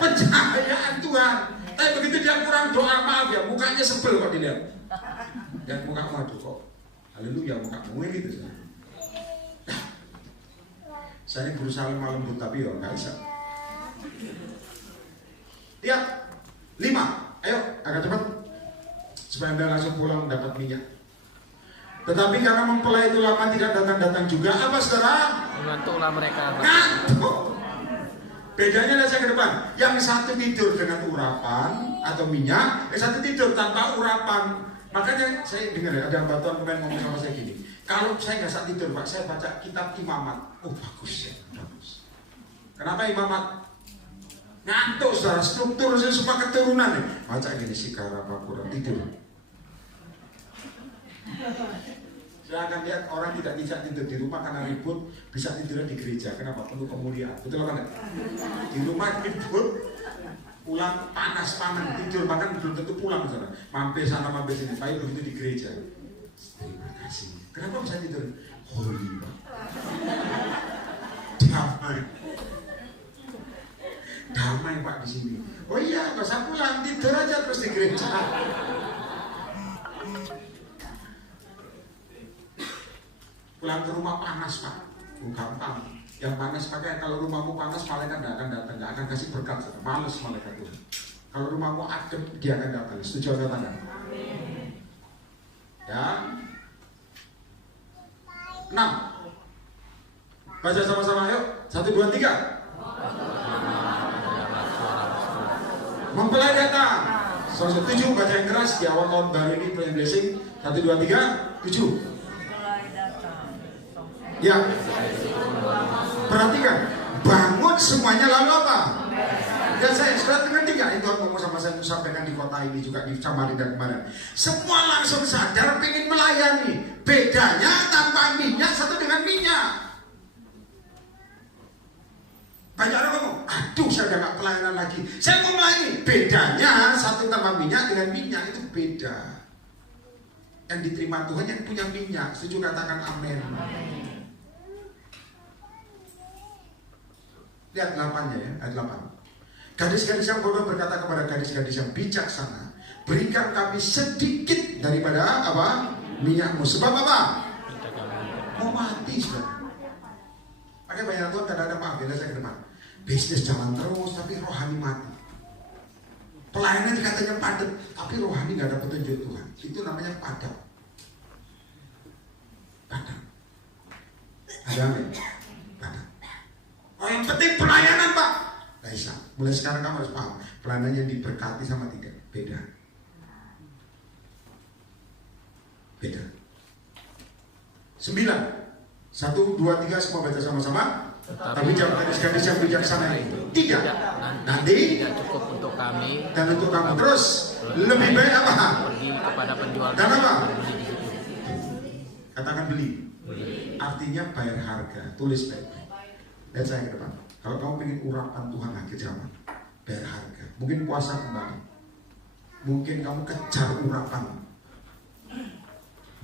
Pencahayaan Tuhan. Tapi begitu dia kurang doa, maaf ya, mukanya sebel kok dilihat. Dan muka madu kok, haleluya, mukamu gitu. Saya berusaha lemah lembut tapi ya nggak bisa. Lihat, 5. Ayo, agak cepat supaya Anda langsung pulang dapat minyak. Tetapi karena mempelai itu lama tidak datang-datang juga, apa saudara? Mengantuklah mereka. Ngantuk. Bedanya ada saya ke depan. Yang satu tidur dengan urapan atau minyak, yang satu tidur tanpa urapan. Makanya saya dengar ya, ada hamba Tuhan kemarin ngomong sama saya gini. Kalau saya nggak saat tidur, Pak, saya baca kitab Imamat. Oh bagus ya, bagus. Kenapa Imamat? Ngantuk, saudara, struktur saya semua keturunan nih. Baca gini, Sikara Pakura, tidur. Saya akan lihat orang tidak bisa tidur di rumah karena ribut, bisa tidurnya di gereja. Kenapa? Penuh kemuliaan. Betul kan? Di rumah ribut, pulang panas-panas, tidur, bahkan belum tentu pulang, saudara. Mampir sana, mampir sini, tapi begitu di gereja. Terima kasih. Kenapa bisa tidur? Holy, Pak. Damai. Damai Pak di sini. Oh iya, nggak usah pulang, tidur aja terus di gereja. Pulang ke rumah panas Pak, gampang. Yang panas pakai, kalau rumahmu panas malaikat nggak akan datang, nggak akan kasih berkat. Males malaikat itu. Kalau rumahmu adem, dia akan datang. Setuju atau tidak? Ya. 6. Baca sama-sama yuk. 1, 2, 3. Mempelai datang. 7 baca yang keras di awal tahun baru ini plan blessing. 1, 2, 3, 7. Ya. Perhatikan, bangun semuanya lalu apa? Dan saya sudah dengar tiga itu ngomong sama saya sampaikan di kota ini juga di Samarinda kemarin. Semua langsung sadar pengen melayani. Bedanya tanpa minyak satu dengan minyak. Banyak orang ngomong, aduh saya udah gak pelayanan lagi, saya mau melayani. Bedanya satu tanpa minyak dengan minyak itu beda. Yang diterima Tuhan yang punya minyak. Setuju katakan amin. Lihat 8-nya ya, ayat 8. Gadis-gadis yang bodoh berkata kepada gadis-gadis yang bijaksana, berikan kami sedikit daripada apa? Minyakmu. Sebab apa? Mau mati sudah. Makanya banyak Tuhan kadang-kadang maaf, bila saya ke depan. Bisnis jalan terus, tapi rohani mati. Pelayanan dikatanya padat, tapi rohani gak ada petunjuk Tuhan. Itu namanya padat. Padat. Ada amin? Padat. Oh yang penting pelayanan Pak. Gak bisa. Mulai sekarang kamu harus paham. Pelayanan yang diberkati sama tidak. Beda. Beda. 9. 1, 2, 3 semua baca sama-sama. Tapi jangan gadis-gadis yang bijaksana itu. 3. Nanti tidak cukup untuk kami dan untuk kamu. Terus lebih baik apa? Pergi kepada penjual dan apa? Beli. Katakan beli. Artinya bayar harga. Tulis baik-baik. Dan saya ke depan. Kalau kamu ingin urapan Tuhan akhir zaman, bayar harga. Mungkin puasa kembali. Mungkin kamu kejar urapan.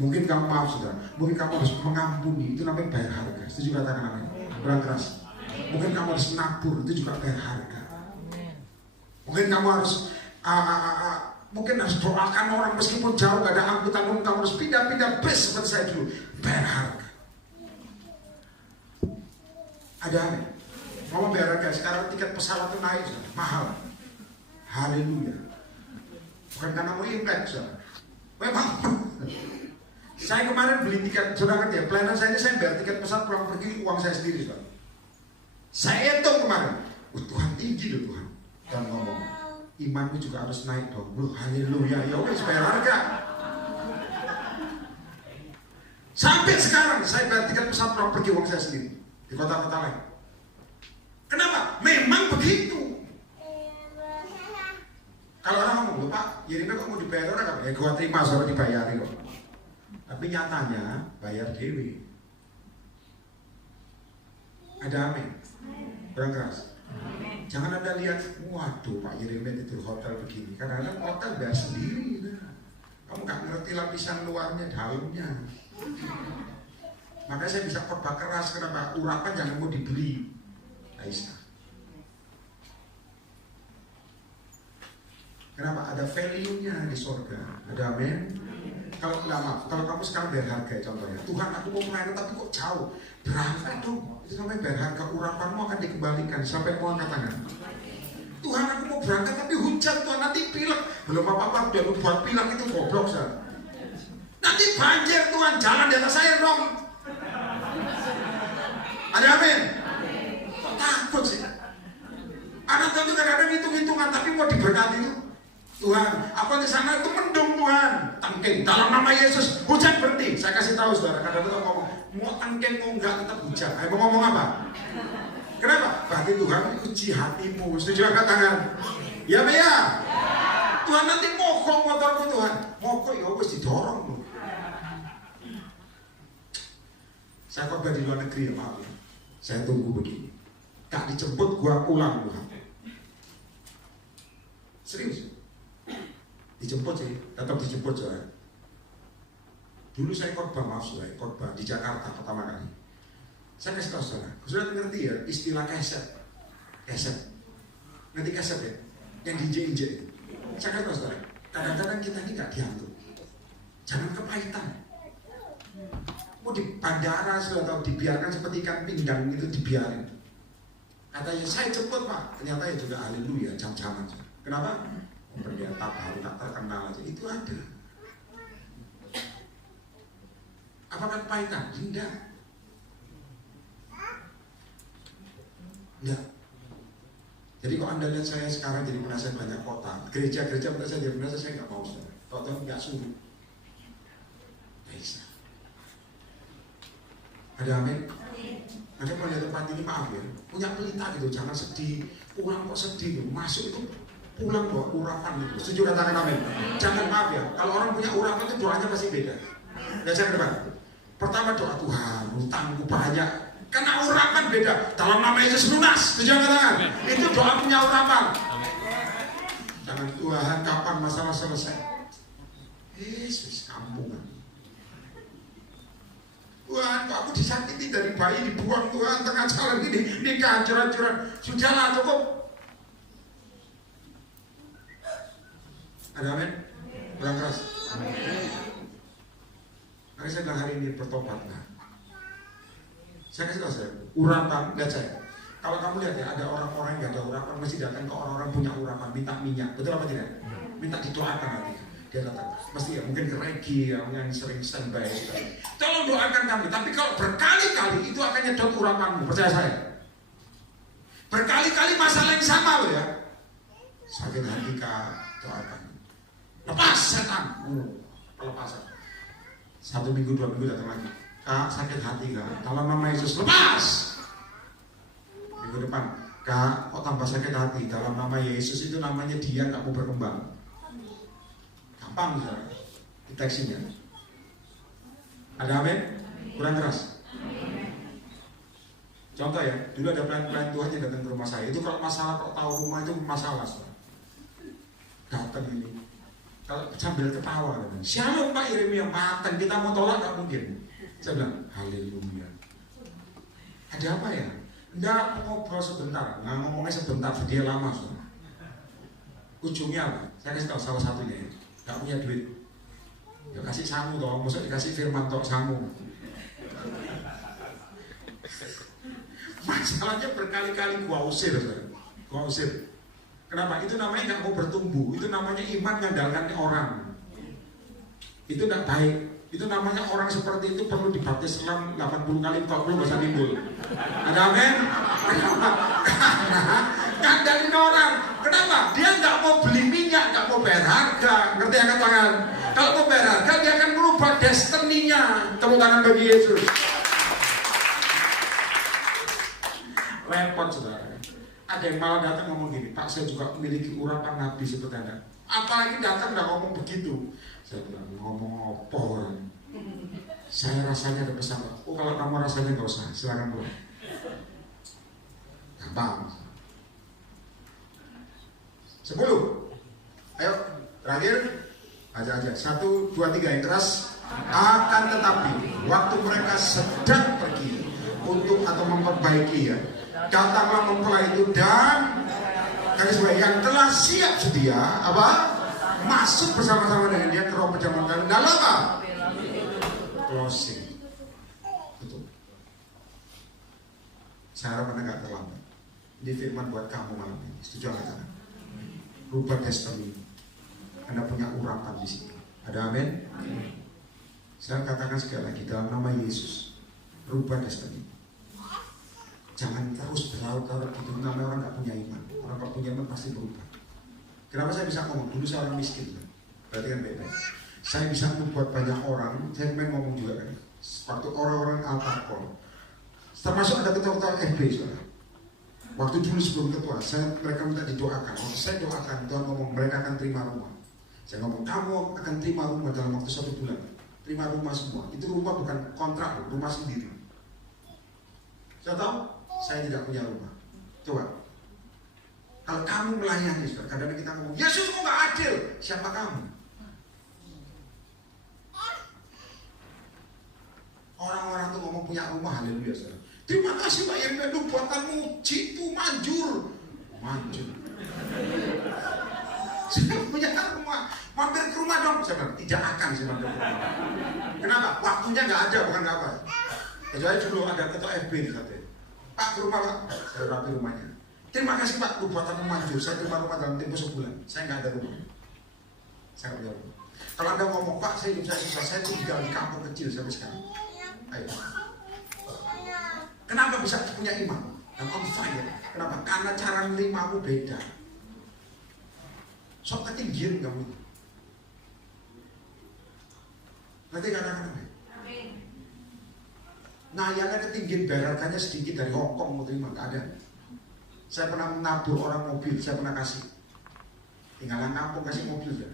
Mungkin kamu maaf saudara. Mungkin kamu harus mengampuni. Itu namanya bayar harga. Setuju katakan amin. Kurang keras. Mungkin kamu harus menabur, itu juga berharga. Mungkin kamu harus mungkin harus doakan orang meskipun jauh gak ada angkutan umum, kamu harus pindah-pindah bus seperti saya dulu. Berharga. Ada aneh. Mau berharga, sekarang tiket pesawat itu naik, mahal. Haleluya. Bukan karena mau impact, memang. Saya kemarin beli tiket, saudara ngerti ya, pelayanan saya ini saya bayar tiket pesawat pulang pergi uang saya sendiri, saudara. Saya hitung kemarin, Tuhan tinggi loh Tuhan. Dan ngomong, imanmu juga harus naik dong. Loh, haleluya, ya wes bayar harga. Sampai sekarang saya bayar tiket pesawat pulang pergi uang saya sendiri di kota-kota lain. Kenapa? Memang begitu. Kalau orang ngomong, Pak, Yeremia kok mau dibayar orang apa? Ya gua terima soal dibayari kok. Tapi nyatanya bayar dewi. Ada amin. Kurang keras. Jangan Anda lihat, waduh Pak Yeremia tidur hotel begini. Kadang-kadang hotel bayar sendiri. Kamu gak ngerti lapisan luarnya, dalamnya. Makanya saya bisa khotbah keras. Kenapa? Urapan jangan mau dibeli. Aisyah. Kenapa? Ada value-nya di surga. Ada amin. Kalau maaf, kalau kamu sekarang bayar harga, contohnya, Tuhan aku mau melayani tapi kok jauh. Berangkat dong. Itu namanya bayar harga. Urapanmu akan dikembalikan. Sampai mau angkat tangan. Tuhan aku mau berangkat tapi hujan Tuhan, nanti pilek. Belum apa-apa udah buat pilek itu goblok Tuhan. Nanti banjir Tuhan, jalan di atas air dong. Ada amin. Kok takut sih? Anak Tuhan itu kadang-kadang hitung-hitungan tapi mau diberkati itu. Tuhan, apa di sana itu mendung Tuhan, tangking dalam nama Yesus hujan berhenti. Saya kasih tahu saudara, kadang-kadang ngomong mau tangking mau enggak tetap hujan. Ayo mau ngomong apa? Kenapa? Berarti Tuhan uji hatimu. Setuju angkat tangan? Ya ya. Tuhan nanti mogok motorku Tuhan. Mogok ya harus didorong tuh. Saya khotbah di luar negeri ya maaf ya. Saya tunggu begini. Tak dijemput gua pulang Tuhan. Serius. Dijemput sih, tetap dijemput saudara. Dulu saya khotbah, maaf saudara, khotbah di Jakarta pertama kali. Saya kasih tahu saudara ngerti ya istilah keset, keset, ngerti keset ya, yang diinjek-injek itu. Saya kasih tahu saudara, kadang-kadang kita ini nggak dianggap. Jangan kepahitan. Mau di bandara sudah tahu dibiarkan seperti ikan pinggang itu dibiarin. Katanya saya jemput Pak, ternyata ya juga haleluya jam-jaman. Kenapa? Pendeta baru tak terkenal aja itu ada. Apakah kepahitan? Tidak. Tidak. Jadi kalau Anda lihat saya sekarang jadi penasihat banyak kota, gereja-gereja menurut saya jadi penasihat saya nggak mau. Tahu-tahu nggak suruh. Bisa. Ada amin. Ada kalau lihat tempat ini maaf ya, punya pelita gitu, jangan sedih. Pulang kok sedih, masuk itu pulang bawa urapan itu. Setuju katakan amin. Jangan maaf ya, kalau orang punya urapan itu doanya pasti beda. Ya saya ke depan. Pertama doa Tuhan, hutangku banyak. Karena urapan beda. Dalam nama Yesus lunas. Setuju katakan. Itu doa punya urapan. Jangan Tuhan kapan masalah selesai. Yesus kampungan. Tuhan, kok aku disakiti dari bayi dibuang Tuhan tengah jalan ini nikah hancur-hancuran. Sudahlah cukup. Ada amin? Kurang keras. Mari saya bilang hari ini bertobat nah. Saya kasih tahu saya, urapan, lihat saya. Kalau kamu lihat ya, ada orang-orang yang gak ada urapan, mesti datang ke orang-orang punya urapan, minta minyak, betul apa tidak? Minta didoakan nanti. Dia datang, mesti ya mungkin ke Regi yang sering standby gitu. Tolong doakan kami, tapi kalau berkali-kali itu akan nyedot urapanmu, percaya saya. Berkali-kali masalah yang sama loh ya. Sakit hati Kak, doakan. Lepas setan, pelepasan. 1 minggu 2 minggu datang lagi. Kak sakit hati Kak, dalam nama Yesus lepas. Minggu depan, Kak kok tambah sakit hati, dalam nama Yesus itu namanya dia gak mau berkembang. Gampang ya, deteksinya. Ada amin? Kurang keras. Contoh ya, dulu ada pelayan-pelayan Tuhan yang datang ke rumah saya. Itu kalau masalah, kok tahu rumah itu masalah. Datang ini, kalau sambil ketawa, Shalom Pak Yeremia, matang kita mau tolak gak mungkin. Saya bilang, haleluya. Ada apa ya? Enggak, ngobrol sebentar. Nah, ngomongnya sebentar, dia lama. Saudara. Ujungnya apa? Saya kasih tahu salah satunya ya. Gak punya duit. Ya kasih sangu toh, maksudnya dikasih firman toh sangu. Masalahnya berkali-kali gua usir, saudara. Gua usir. Kenapa? Itu namanya gak mau bertumbuh. Itu namanya iman mengandalkan orang. Itu gak baik. Itu namanya orang seperti itu perlu dibaptis selam 80 kali 40 bahasa timbul. Ada amin? Kenapa? Karena ngandalin orang. Kenapa? Dia nggak mau beli minyak, nggak mau bayar harga. Ngerti angkat tangan? Kalau mau bayar harga, dia akan merubah destininya. Tepuk tangan bagi Yesus. Repot saudara. Ada yang malah datang ngomong gini, Pak saya juga memiliki urapan nabi seperti Anda. Apalagi datang udah ngomong begitu. Saya bilang, ngomong apa orang? Saya rasanya ada pesan. Oh kalau kamu rasanya nggak usah, silakan pulang. Gampang. 10. Ayo, terakhir. Aja. 1, 2, 3 yang keras. Akan tetapi waktu mereka sedang pergi untuk atau memperbaiki ya, datanglah mempelai itu dan yang telah siap sedia apa? Masuk bersama-sama dengan dia ke roh pejaman kalian dalam apa? Closing. Betul. Saya harap Anda gak terlambat. Ini firman buat kamu malam ini. Setuju gak? Rubah destiny. Anda punya urapan di sini. Ada amin? Saya katakan sekali lagi dalam nama Yesus, rubah destiny. Jangan terus berlarut-larut gitu. Namanya orang gak punya iman. Orang gak punya iman pasti berubah. Kenapa saya bisa ngomong? Dulu saya orang miskin kan? Berarti kan beda. Saya bisa membuat banyak orang. Saya pengen ngomong juga kan. Waktu orang-orang Altakol, termasuk ada ketua-ketua FB saudara. Waktu dulu sebelum ketua, mereka minta didoakan. Waktu saya doakan, Tuhan ngomong mereka akan terima rumah. Saya ngomong kamu akan terima rumah dalam waktu 1 bulan. Terima rumah semua. Itu rumah bukan kontrak, rumah sendiri. Saya tahu saya tidak punya rumah. Coba. Kalau kamu melayani, kadang-kadang kita ngomong, Yesus kok gak adil? Siapa kamu? Orang-orang tuh ngomong punya rumah, haleluya. Terima kasih Pak Yermedo buatanmu, cipu manjur. Manjur. Saya punya rumah, mampir ke rumah dong. Saya bilang, tidak akan saya mampir ke rumah. Kenapa? Waktunya gak ada, bukan apa. Kecuali dulu ada ketua FB di sana. Pak ke rumah Pak, saya rapi rumahnya. Terima kasih Pak, buatanmu manjur. Saya terima rumah dalam tempo sebulan. Saya nggak ada rumah. Saya punya rumah. Kalau Anda ngomong Pak, saya hidup saya susah. Saya tinggal di kampung kecil sampai sekarang. Ayo. Kenapa bisa punya iman? Dan on fire. Kenapa? Karena cara nerimamu beda. Sok ketinggian kamu. Nanti katakan apa? Nah, yang ketinggian bayarannya sedikit dari Hongkong mau terima, nggak ada. Saya pernah menabur orang mobil, saya pernah kasih. Tinggalan kampung kasih mobil ya.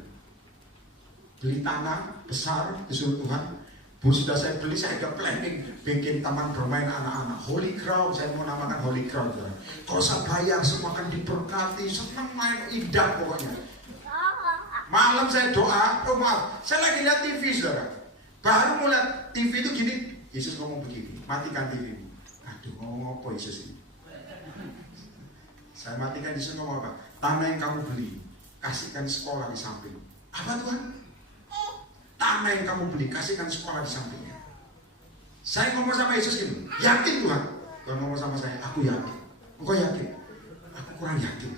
Beli tanah besar disuruh Tuhan. Bu sudah saya beli, saya udah planning bikin taman bermain anak-anak. Holy Ground, saya mau namakan Holy Ground. Ya. Kalau saya bayar semua akan diberkati, senang main indah pokoknya. Malam saya doa, oh maaf, saya lagi lihat TV saudara. Baru mau lihat TV itu gini, Yesus ngomong begini, matikan TV. Aduh, ngomong apa Yesus ini? Saya matikan di sini ngomong apa? Tanah yang kamu beli, kasihkan sekolah di samping. Apa Tuhan? Tanah yang kamu beli, kasihkan sekolah di sampingnya. Saya ngomong sama Yesus gini, yakin Tuhan? Tuhan ngomong sama saya, aku yakin. Engkau yakin? Aku kurang yakin.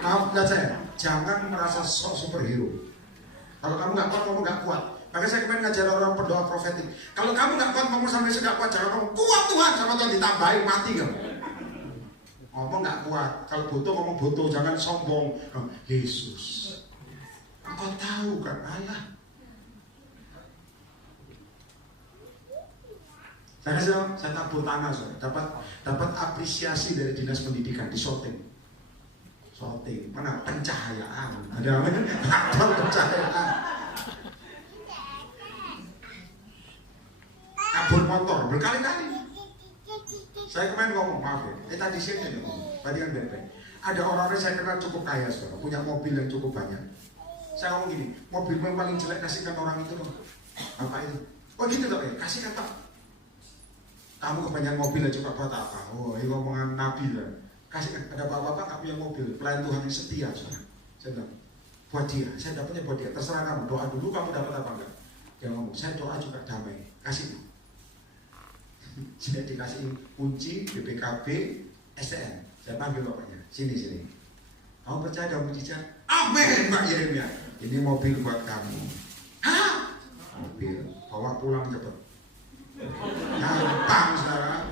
Maaf lihat saya, jangan merasa sok superhero. Kalau kamu nggak kuat, kamu nggak kuat. Makanya saya kemarin ngajar orang berdoa profetik. Kalau kamu nggak kuat, ngomong sama Yesus nggak kuat, jangan kamu kuat Tuhan, sama Tuhan ditambahin mati kamu. Ngomong nggak kuat, kalau butuh ngomong butuh, jangan sombong. Yesus, engkau tahu kan Allah. Saya tabur tanah, dapat apresiasi dari dinas pendidikan di Shooting, mana pencahayaan, ada pencahayaan. Tabur motor berkali-kali. Saya kemarin ngomong, maaf ya, tadi saya ngomong, tadi kan bebek. Ada orang-orang saya kenal cukup kaya, saudara, punya mobil yang cukup banyak. Saya ngomong gini, mobil yang paling jelek kasihkan orang itu dong. Apa itu? Oh gitu dong ya, kasihkan tak. Kamu kebanyakan mobil aja buat apa? Oh, ini ngomongan Nabi lah. Kasih ada bapak-bapak nggak punya mobil, pelayan Tuhan yang setia, saudara. Saya bilang, buat dia, saya dapatnya buat dia. Terserah kamu, doa dulu kamu dapat apa enggak. Dia ngomong, saya doa juga damai, kasih. Saya dikasih kunci BPKB STN. Saya panggil bapaknya, sini. Kamu percaya ada mujizat? Amin, Pak Yeremia. Ini mobil buat kamu. Hah? Mobil, bawa pulang cepet. Gampang, saudara.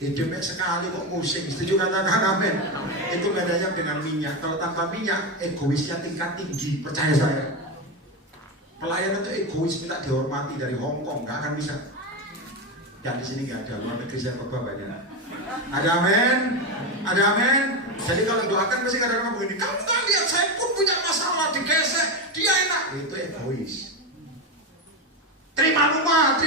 Hidupnya sekali kok musik. Setuju katakan amin. Itu bedanya dengan minyak. Kalau tanpa minyak, egoisnya tingkat tinggi. Percaya saya. Pelayan itu egois, minta dihormati dari Hongkong, nggak akan bisa. Yang di sini nggak ada, luar negeri saya khotbah banyak. Ada amin, ada amin. Jadi kalau doakan mesti kadang-kadang begini. Kamu nggak lihat saya pun punya masalah, digesek, dia enak. Itu egois. Terima rumah.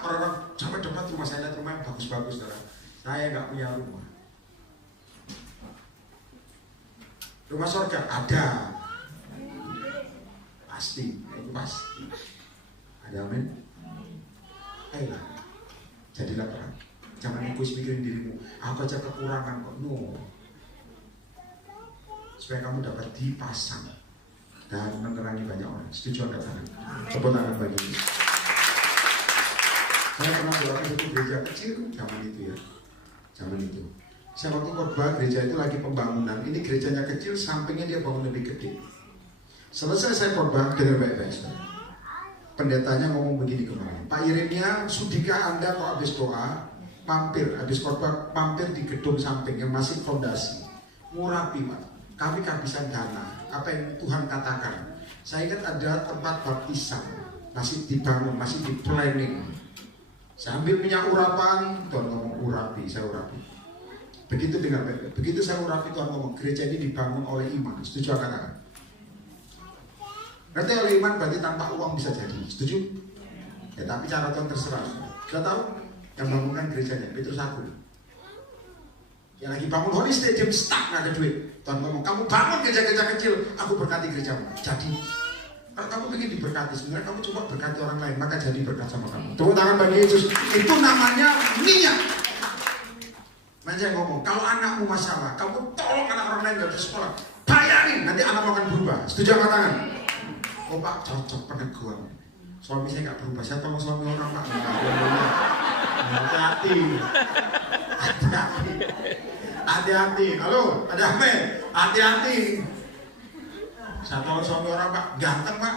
Orang-orang sampai dapat rumah, saya lihat rumah yang bagus-bagus, saudara. Saya nggak punya rumah. Rumah surga ada, pasti, itu pasti. Ada amin. Ayolah, jadilah terang. Jangan egois mikirin dirimu. Aku aja kekurangan kok. No. Supaya kamu dapat dipasang dan menerangi banyak orang. Setuju anda tangan? Tepuk tangan bagi ini. Saya pernah berada di gereja kecil zaman itu ya. Zaman itu. Saya waktu khotbah gereja itu lagi pembangunan. Ini gerejanya kecil, sampingnya dia bangun lebih gede. Selesai saya khotbah, dengar baik-baik. Pendetanya ngomong begini kemarin. Pak Yeremia, sudikah Anda kalau habis doa, mampir, habis khotbah, mampir di gedung samping yang masih fondasi. Murapi, Pak. Kami kehabisan dana. Apa yang Tuhan katakan. Saya ingat ada tempat baptisan. Masih dibangun, masih di planning. Sambil minyak urapan, Tuhan ngomong urapi, saya urapi. Begitu dengar baik-baik. Begitu saya urapi, Tuhan ngomong, gereja ini dibangun oleh iman. Setuju katakan? Berarti oleh iman berarti tanpa uang bisa jadi. Setuju? Ya tapi cara Tuhan terserah. Sudah tahu? Yang bangunkan gerejanya Petrus aku. Yang lagi bangun Holy Stadium stuck nggak ada duit. Tuhan ngomong, kamu bangun gereja-gereja kecil, aku berkati gerejamu. Jadi kalau kamu ingin diberkati, sebenarnya kamu coba berkati orang lain, maka jadi berkat sama kamu. Tepuk tangan bagi Yesus. Itu namanya minyak. Makanya saya ngomong, kalau anakmu masalah, kamu tolong anak orang lain nggak bisa sekolah, bayarin, nanti anak akan berubah. Setuju angkat tangan? Oh Pak, cocok peneguhan. Suami saya nggak berubah, saya tolong suami orang Pak. Hati-hati. Hati-hati. Halo, ada apa? Hati-hati. Saya tolong suami orang Pak, ganteng Pak.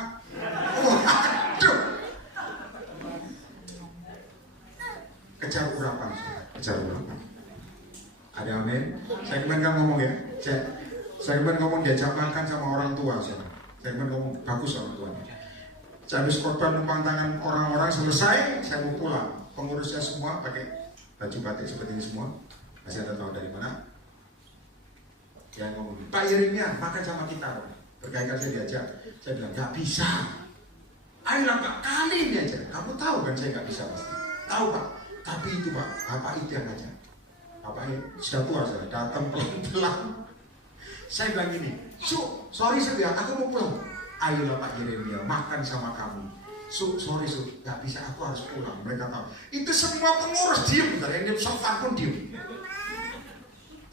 Aduh. Kejar urapan, kejar urapan. Ada amin. Saya kemarin kan ngomong ya. Saya kemarin ngomong diajak makan sama orang tua. Saya kemarin ngomong bagus orang tuanya. Saya habis khotbah numpang tangan orang-orang selesai, saya mau pulang. Pengurusnya semua pakai baju batik seperti ini semua. Masih ada tahu dari mana? Yang ngomong, Pak Yeremia makan sama kita. Berkali-kali saya diajak. Saya bilang nggak bisa. Ayolah Pak, kali ini aja. Kamu tahu kan saya nggak bisa pasti. Tahu Pak. Tapi itu Pak, Bapak itu yang ngajak. Bapaknya sudah tua saya datang pelan-pelan. Saya bilang gini, sorry saya, aku mau pulang. Ayolah Pak Yeremia, makan sama kamu. Sorry, nggak bisa, aku harus pulang. Mereka tahu. Itu semua pengurus diem, yang di sofa pun diem.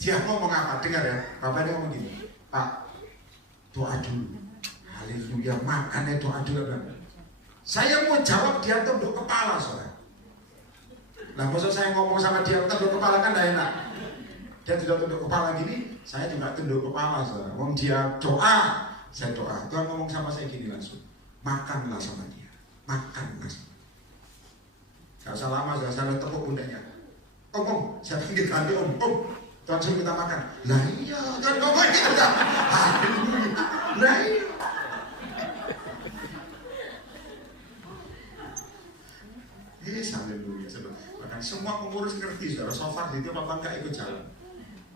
Dia ngomong apa? Dengar ya, Bapak dia ngomong gini, Pak, doa dulu. Haleluya, makannya doa dulu. Saya mau jawab, dia tunduk kepala, saudara. Nah, maksud saya ngomong sama dia tunduk kepala kan gak enak. Dia tidak tunduk kepala gini, saya juga tunduk kepala, saudara. Ngomong dia doa, saya doa. Tuhan ngomong sama saya gini langsung, makanlah sama dia, makanlah sama dia. Gak usah lama, saya tepuk pundaknya. Om, saya pinggir ganti om. Tuhan suruh kita makan. Lah iya, Tuhan ngomong gitu. Lah iya. Haleluya. Bahkan semua pengurus ngerti, saudara. So far itu apa enggak ikut jalan.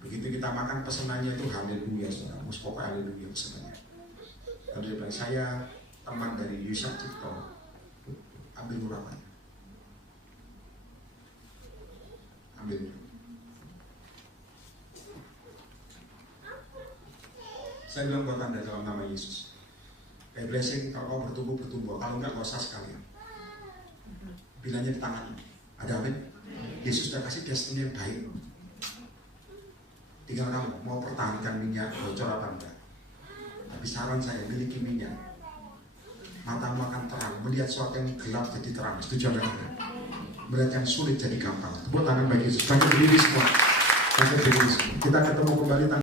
Begitu kita makan pesenannya itu haleluya, saudara. Muspok haleluya pesenannya. Lalu dia bilang, saya teman dari Yusak Cipto. Ambil urapan. Ambil. Saya bilang buat Anda dalam nama Yesus. Blessing, kalau kau bertumbuh. Kalau enggak, gak usah sekalian. Bilangnya di tangan. Ada amin? Yesus sudah kasih destiny yang baik. Tinggal kamu mau pertahankan minyak bocor apa enggak. Tapi saran saya, miliki minyak. Matamu akan terang, melihat sesuatu yang gelap jadi terang. Setuju apa enggak? Melihat yang sulit jadi gampang. Tepuk tangan bagi Yesus. Bangkit berdiri semua. Bangkit berdiri semua. Kita ketemu kembali